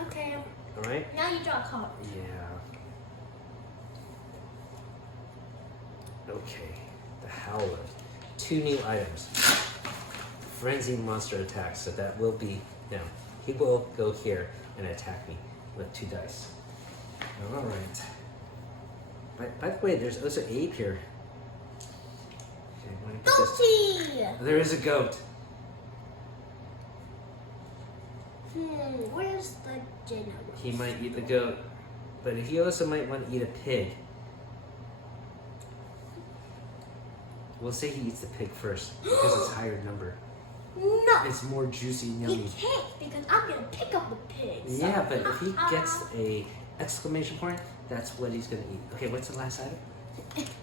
Okay, All right? now you draw a card. Yeah. Okay. The Howler. 2 new items. Frenzied monster attack, so that will be... Now, he will go here and attack me with 2 dice. All right. By the way, there's also Abe here. Okay, I'm gonna get this. Goatee! There is a goat. Where's the dinner? He might eat the goat, but he also might want to eat a pig. We'll say he eats the pig first because it's higher number. No! It's more juicy and He yummy. can't because I'm gonna pick up the pigs. Yeah, but if he gets a exclamation point, that's what he's gonna eat. Okay, what's the last item?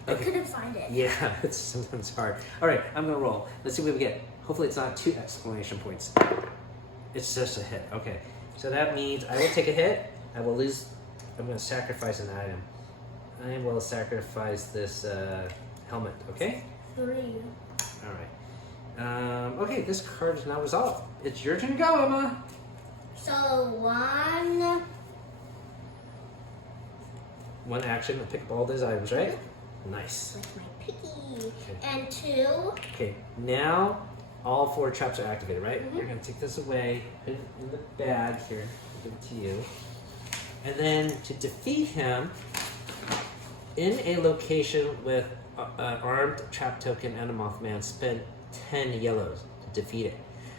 I Okay. couldn't find it. Yeah, it's sometimes hard. All right, I'm gonna roll. Let's see what we get. Hopefully it's not 2 exclamation points. It's just a hit. Okay, so that means I will take a hit. I will lose. I'm gonna sacrifice an item. I will sacrifice this helmet. Okay. 3. All right. Okay, this card is now resolved. It's your turn to go, Emma. So 1. One action to pick up all those items, right? Nice. With my piggy. Okay. And 2. Okay, now all 4 traps are activated, right? Mhm. You're gonna take this away, put it in the bag here, I'll give it to you. And then to defeat him, in a location with an armed trap token and a Mothman, spend 10 yellows to defeat it.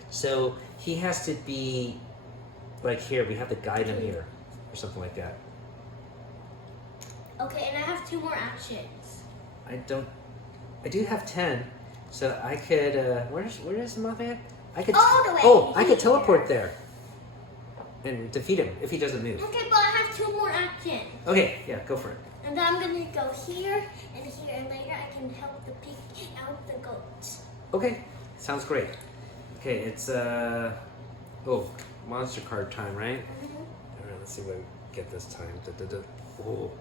So he has to be like here, we have to guide him here, or something like that. Okay, and I have 2 more actions. I do have 10, so I could, where is the Mothman? I could, All the way I could here. teleport there and defeat him if he doesn't move. Okay, but I have 2 more actions. Okay, yeah, go for it. And then I'm gonna go here, and later I can help the pig out the goats. Okay, sounds great. Okay, it's, monster card time, right? All right, let's see what we get this time. Oh,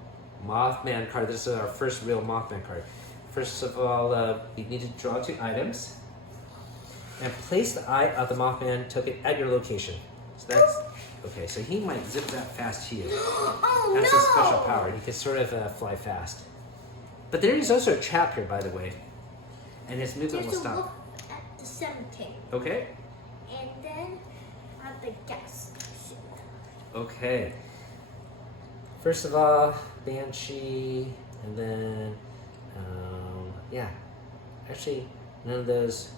Mothman card. This is our first real Mothman card. First of all, you need to draw 2 items and place the eye of the Mothman token at your location. So that's okay. So he might zip that fast to you. Oh That's no! his special power. He can sort of fly fast. But there is also a trap here, by the way, and his movement will Just to stop. look at the cemetery, Okay. and then at the gas station. Okay. First of all, Banshee, and then, yeah. Actually, none of those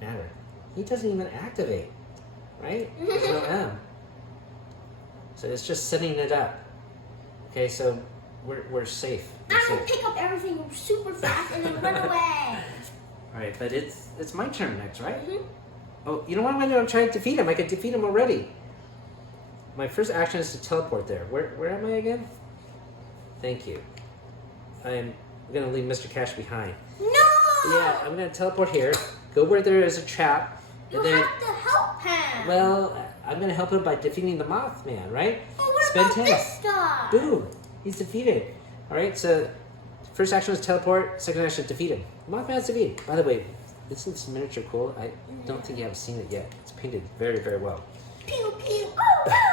matter. He doesn't even activate, right? There's no M. So it's just setting it up. Okay, so we're safe. We're I'm gonna safe. pick up everything super fast and then run away. All right, but it's my turn next, right? Mhm. Oh, you know what I'm gonna do? I'm trying to defeat him. I could defeat him already. My first action is to teleport there. Where am I again? Thank you. I'm gonna leave Mr. Cash behind. No! Yeah, I'm gonna teleport here. Go where there is a trap, You and then have to help him. well, I'm gonna help him by defeating the Mothman, right? But what Spend about 10. this guy? Boom! He's defeated. All right, so first action is teleport. Second action is defeat him. Mothman's defeated. By the way, isn't this miniature cool? I don't think you haven't seen it yet. It's painted very, very well. Pew pew.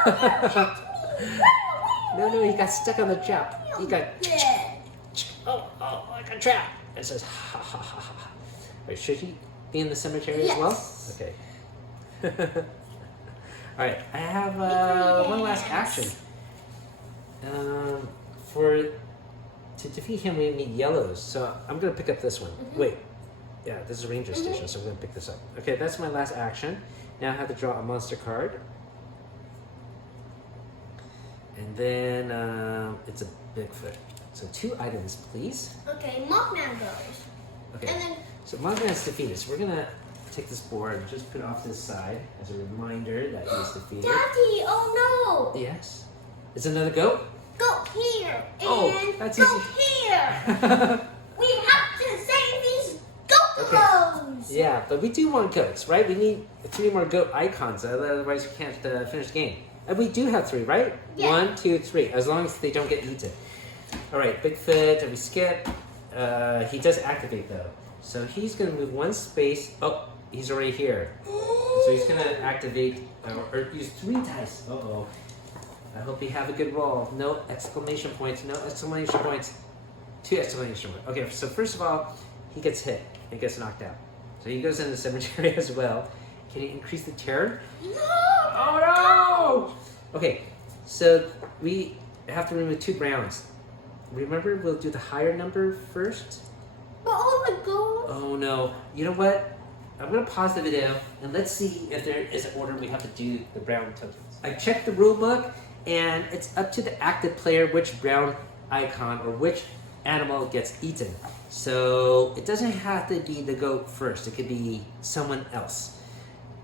Oh no! You tricked me. No, he got stuck on the trap. He got. Yeah. Oh, I got trapped. It says ha ha ha ha. Wait, should he be in the cemetery as well? Yes. Okay. All right, I have one last action. To defeat him, we need yellows. So I'm gonna pick up this one. Wait, yeah, this is Ranger Station, so I'm gonna pick this up. Okay, that's my last action. Now I have to draw a monster card. And then it's a Bigfoot. So 2 items, please. Okay, Mothman goes. Okay. And then So Mothman's defeated. So we're gonna take this board and just put it off to the side as a reminder that he's defeated. Daddy, oh no! Yes. Is another goat? Go here and Oh, that's go easy. here. We have to save these goat. Yeah, but we do want goats, right? We need 3 more goat icons, otherwise we can't finish the game. And we do have 3, right? Yeah. 1, 2, 3, as long as they don't get eaten. All right, Bigfoot, and we skip. He does activate though. So he's gonna move 1 space. Oh, he's already here. So he's gonna activate, or use 3 dice. Uh-oh. I hope you have a good roll. No exclamation points, no exclamation points. 2 exclamation points. Okay, so first of all, he gets hit and gets knocked out. So he goes in the cemetery as well. Can he increase the terror? No! Oh no! Okay, so we have to remove 2 browns. Remember, we'll do the higher number first. But all the goats. Oh no. You know what? I'm gonna pause the video and let's see if there is an order we have to do the brown tokens. I checked the rule book and it's up to the active player which brown icon or which animal gets eaten. So it doesn't have to be the goat first. It could be someone else.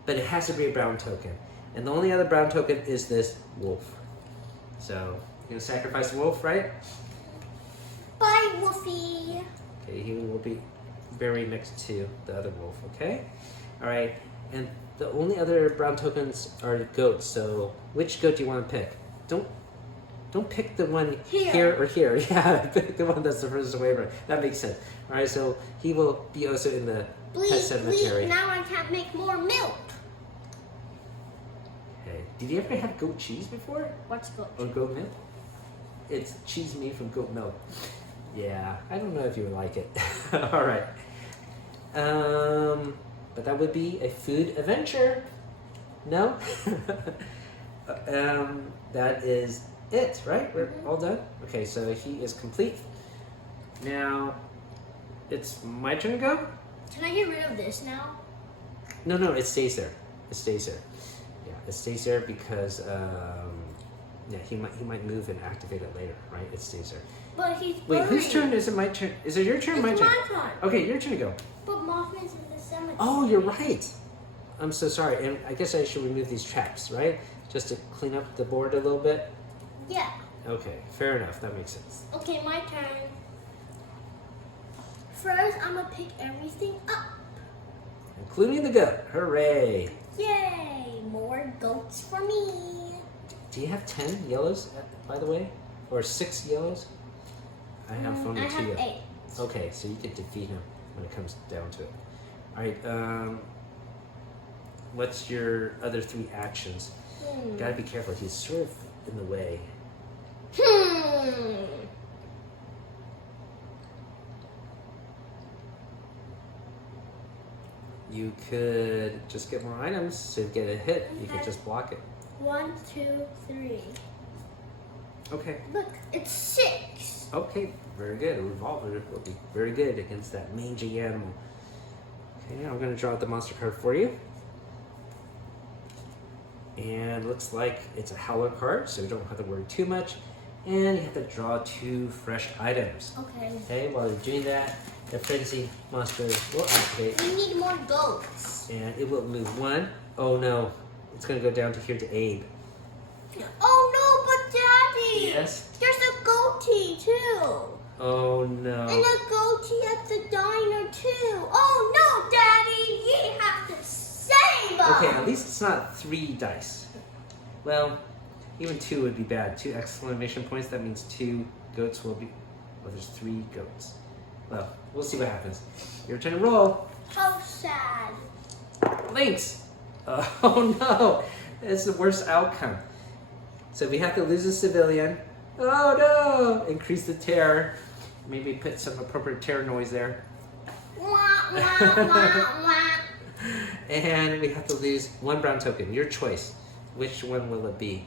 But it has to be a brown token. And the only other brown token is this wolf. So you're gonna sacrifice the wolf, right? Bye, Wolfie. Okay, he will be buried next to the other wolf, okay? All right, and the only other brown tokens are goats, so which goat do you want to pick? Don't pick the one here or here. Yeah, pick the one that's the furthest away from it. That makes sense. All right, so he will be also in the pet cemetery. Now I can't make more milk. Okay, did you ever have goat cheese before? What's goat? Or goat milk? It's cheese made from goat milk. Yeah, I don't know if you would like it. All right. But that would be a food adventure. No? That is it, right? We're all done? Okay, so he is complete. Now, it's my turn to go? Can I get rid of this now? No, it stays there. It stays there. Yeah, it stays there because, yeah, he might move and activate it later, right? It stays there. But he's Wait, buried. whose turn is it? My turn? Is it your turn? It's My turn. my turn. Okay, your turn to go. But Mothman's in the cemetery. Oh, you're right. I'm so sorry. And I guess I should remove these traps, right? Just to clean up the board a little bit. Yeah. Okay, fair enough. That makes sense. Okay, my turn. First, I'm gonna pick everything up. Including the goat. Hooray. Yay! More goats for me. Do you have 10 yellows, by the way? Or 6 yellows? I have only 2 I have yellows. 8. Okay, so you can defeat him when it comes down to it. All right, what's your other 3 actions? Gotta be careful. He's sort of in the way. You could just get more items to get a hit. You could just block it. 1, 2, 3. Okay. Look, it's 6. Okay, very good. A revolver will be very good against that mangy animal. Okay, I'm going to draw out the monster card for you. And looks like it's a howler card, so you don't have to worry too much. And you have to draw 2 fresh items. Okay. Okay, while you're doing that, the frenzy monster will activate. We need more goats. And it will move 1. Oh no, it's going to go down to here to Abe. Oh no, but Daddy! Yes? There's a goatee too. Oh no. And a goatee at the diner too. Oh no, Daddy! You have to save us! Okay, at least it's not 3 dice. Well, even 2 would be bad. 2 exclamation points, that means 2 goats will be... Well, there's 3 goats. Well, we'll see what happens. Your turn to roll. How sad. Lynx! Oh no! It's the worst outcome. So we have to lose a civilian. Oh no! Increase the terror. Maybe put some appropriate terror noise there. Wah, wah, wah, wah. And we have to lose 1 brown token. Your choice. Which one will it be?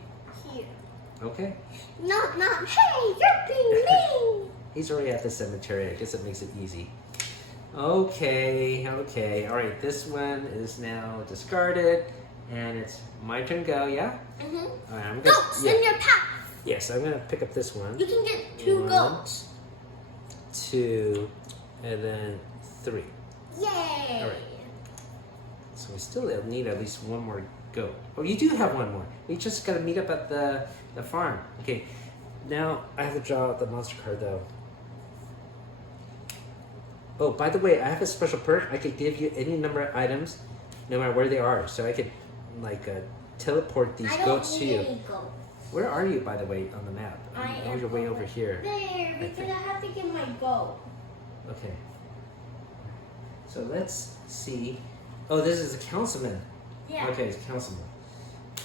Here. Okay. Not. Hey, you're being mean. He's already at the cemetery. I guess it makes it easy. Okay. All right, this one is now discarded. And it's my turn to go, yeah? Mm-hmm. All right, I'm gonna, Goats in your path. Yes, I'm gonna pick up this one. You can get 2 goats. 2, and then 3. Yay! All right. So we still need at least one more goat. Oh, you do have one more. We just gotta meet up at the farm. Okay. Now I have to draw the monster card though. Oh, by the way, I have a special perk. I could give you any number of items, no matter where they are. So I could like teleport these goats to you. Any goats. Where are you, by the way, on the map? Oh, you're way over here. There, because I have to get my goat. Okay. So let's see. Oh, this is a councilman. Yeah. Okay, it's a councilman.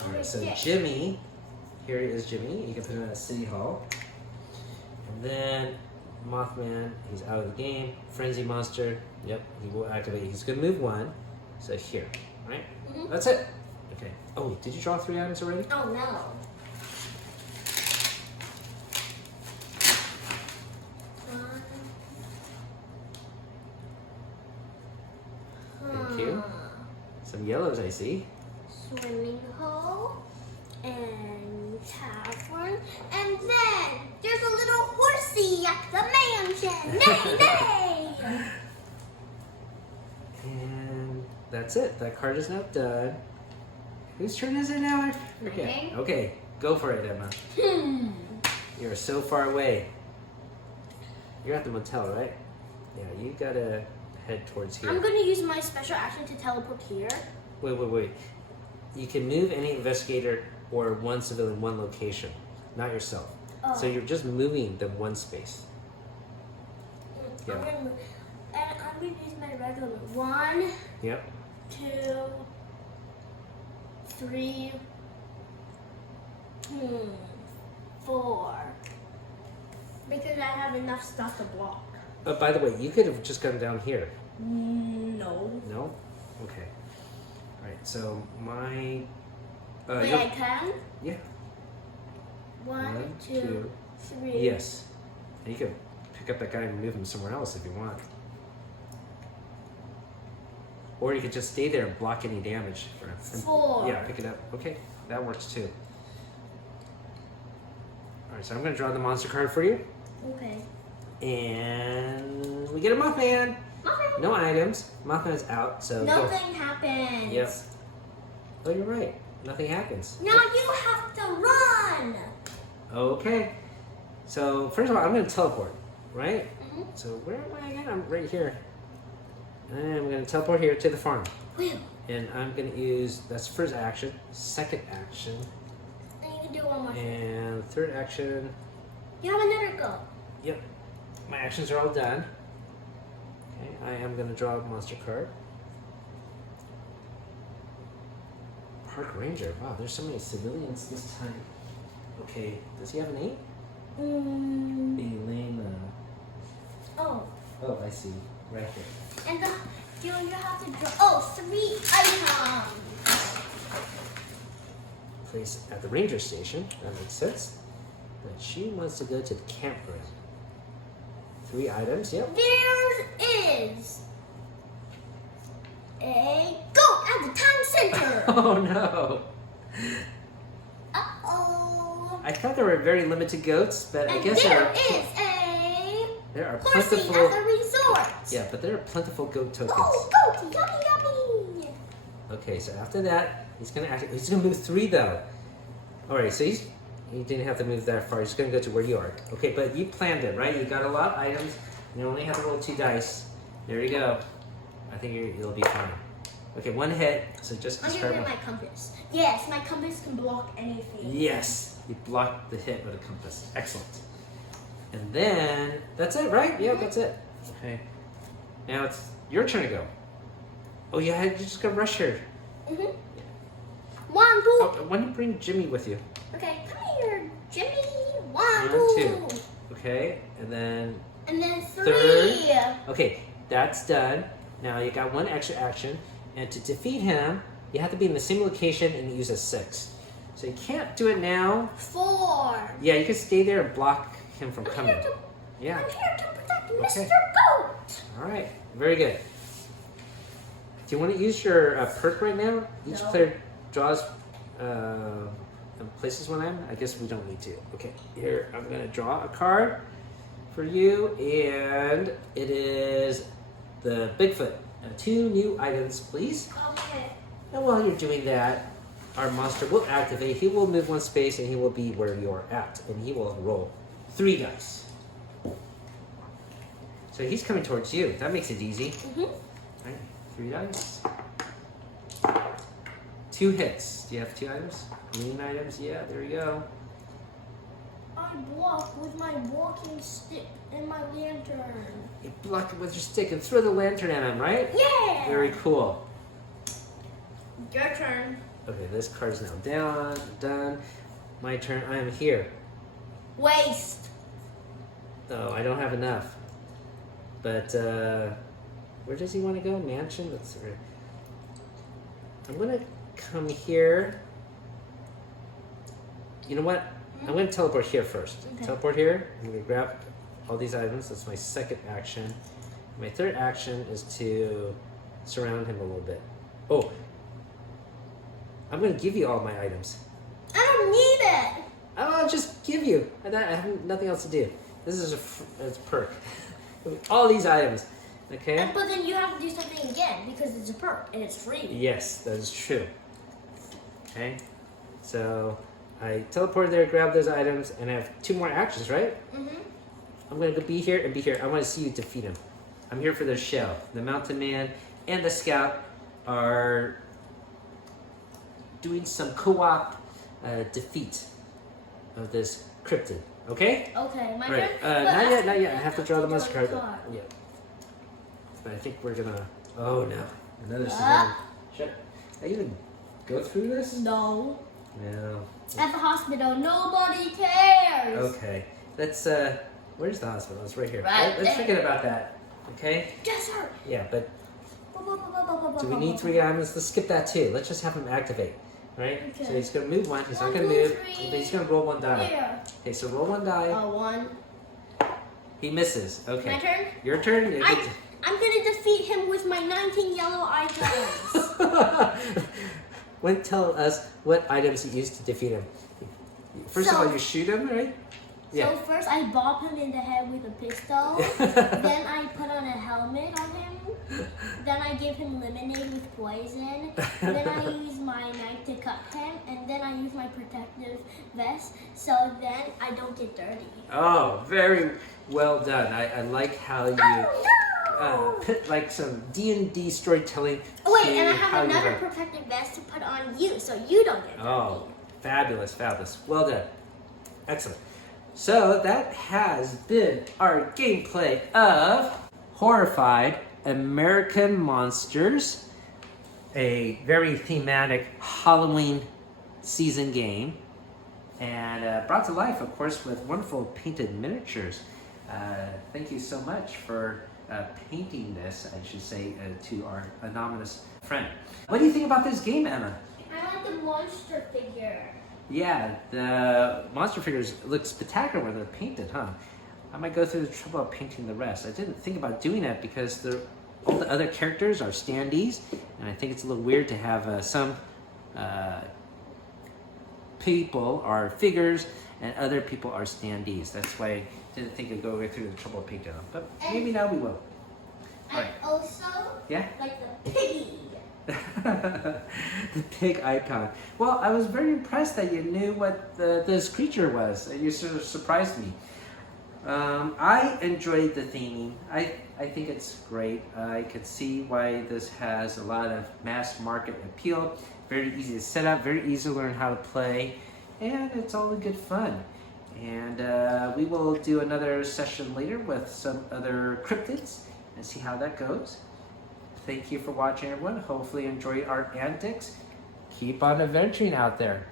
All right, so Yeah. Jimmy, here is Jimmy. You can put him at City Hall. And then Mothman, he's out of the game. Frenzy Monster, yep, he will activate. He's gonna move 1. So here, right? Mhm. That's it. Okay. Oh, did you draw 3 items already? Oh no. Thank you. Some yellows, I see. Swimming hole and tavern, and then there's a little horsey at the mansion. Nay, nay! And that's it. That card is now done. Whose turn is it now? I forget. Okay. Okay, go for it, Emma. You're so far away. You're at the motel, right? Yeah, you gotta head towards here. I'm gonna use my special action to teleport here. Wait. You can move any investigator or one civilian one location, not yourself. Oh. So you're just moving them one space. Yeah. I'm gonna use my regular one. 1, Yep. 2, 3, 4. Because I have enough stuff to block. Oh, by the way, you could have just gone down here. No. No? Okay. All right. So my. Wait, your- I can? Yeah. 1, 2, 3. Yes. And you can pick up that guy and move him somewhere else if you want. Or you could just stay there and block any damage for him. 4. Yeah, pick it up. Okay, that works too. All right, so I'm gonna draw the monster card for you. Okay. And we get a Mothman. Mothman. No items. Mothman's out, so go. Nothing happens. Yep. Oh, you're right. Nothing happens. Now you have to run. Okay. So first of all, I'm gonna teleport, right? Mhm. So where am I again? I'm right here. And I'm gonna teleport here to the farm. Whew. And I'm gonna use, that's first action, second action, And you can do one more thing. and third action. You have another go. Yep. My actions are all done. Okay, I am gonna draw a monster card. Park Ranger. Wow, there's so many civilians this time. Okay, does he have a name? Elena. Oh, Oh, I see. Right here. and you have to draw. 3 items. Place at the ranger station. That makes sense. But she wants to go to the campground. 3 items. Yep. There is a goat at the town center. Oh no. Uh-oh. I thought there were very limited goats, but I And guess there there are is a horsey plentiful. at the resort. Yeah, but there are plentiful goat tokens. Oh, goat, yummy, yummy. Okay, so after that, he's gonna move 3 though. All right, so he didn't have to move that far. He's gonna go to where you are. Okay, but you planned it, right? You got a lot of items. And you only have to roll 2 dice. There you go. I think you'll be fine. Okay, 1 hit. So just I'm discard gonna get my compass. Yes, my compass can block anything. Yes, you blocked the hit with a compass. Excellent. And then that's it, right? Yeah, that's it. Okay. Now it's your turn to go. Oh, yeah, you just gotta rush here. Mhm. 1, 2. Oh, why don't you bring Jimmy with you? Okay, come here, Jimmy. 1, 1, 2. 2. Okay, and then And then 3. Third. Okay, that's done. Now you got 1 extra action, and to defeat him, you have to be in the same location and use a 6. So you can't do it now. 4. Yeah, you can stay there and block him from coming. Yeah. I'm here to protect Okay. Mr. Goat. All right. Very good. Do you want to use your perk right now? Each No. player draws places one item? I guess we don't need to. Okay, here, I'm gonna draw a card for you, and it is the Bigfoot. 2 new items, please. Okay. And while you're doing that, our monster will activate. He will move 1 space, and he will be where you're at, and he will roll 3 dice. So he's coming towards you. That makes it easy. Right, 3 dice. 2 hits. Do you have 2 items? Green items? Yeah, there you go. I block with my walking stick and my lantern. You block it with your stick and throw the lantern at him, right? Yeah! Very cool. Your turn. Okay, this card's now down, done. My turn, I am here. Waste. Oh, I don't have enough. But, where does he want to go? Mansion? Let's see. I'm gonna come here. You know what? I'm gonna teleport here first. Okay. Teleport here. I'm gonna grab all these items. That's my second action. My third action is to surround him a little bit. Oh, I'm gonna give you all my items. I don't need it. I'll just give you. I have nothing else to do. This is a perk. All these items. Okay? But then you have to do something again because it's a perk and it's free. Yes, that is true. Okay? So I teleport there, grab those items, and I have 2 more actions, right? I'm gonna be here and be here. I want to see you defeat him. I'm here for the show. The Mountain Man and the Scout are doing some co-op defeat of this cryptid. Okay? Okay, my Right. turn. Not yet, not yet. I have to draw the monster card. card. Yeah. But I think we're gonna. Oh no! Another civilian. Shut. Are you gonna go through this? No. No. At the hospital, nobody cares. Okay. Let's. Where's the hospital? It's right here. Right Let's there. forget about that. Okay. Yes, sir. Yeah, but do we need 3 items? Let's skip that too. Let's just have him activate. Right? Okay. So he's gonna move 1. He's not 1, gonna 2, move. 3. But he's gonna roll 1 die. Here. Okay, so roll 1 die. 1. He misses. Okay. My turn? Your turn. You get to- I'm gonna defeat him with my 19 yellow items. When tell us what items you used to defeat him. First of So- all, you shoot him, right? So first I bop him in the head with a pistol. Then I put on a helmet on him. Then I give him lemonade with poison. Then I use my knife to cut him. And then I use my protective vest so then I don't get dirty. Oh, very well done. I like how you put like some D&D storytelling. Oh wait, to and I how have you another run. protective vest to put on you so you don't get dirty. Oh, fabulous, fabulous. Well done. Excellent. So that has been our gameplay of Horrified American Monsters, a very thematic Halloween season game, and brought to life, of course, with wonderful painted miniatures. Thank you so much for painting this, I should say, to our anonymous friend. What do you think about this game, Emma? I like the monster figure. Yeah, the monster figures look spectacular when they're painted, huh? I might go through the trouble of painting the rest. I didn't think about doing that because all the other characters are standees, and I think it's a little weird to have some people are figures and other people are standees. That's why I didn't think I'd go through the trouble of painting them. But maybe now we will. And also, Yeah? like the piggy. The pig icon. Well, I was very impressed that you knew what this creature was. You sort of surprised me. I enjoyed the theming. I think it's great. I could see why this has a lot of mass market appeal. Very easy to set up, very easy to learn how to play, and it's all in good fun. And we will do another session later with some other cryptids and see how that goes. Thank you for watching, everyone. Hopefully you enjoyed our antics. Keep on adventuring out there.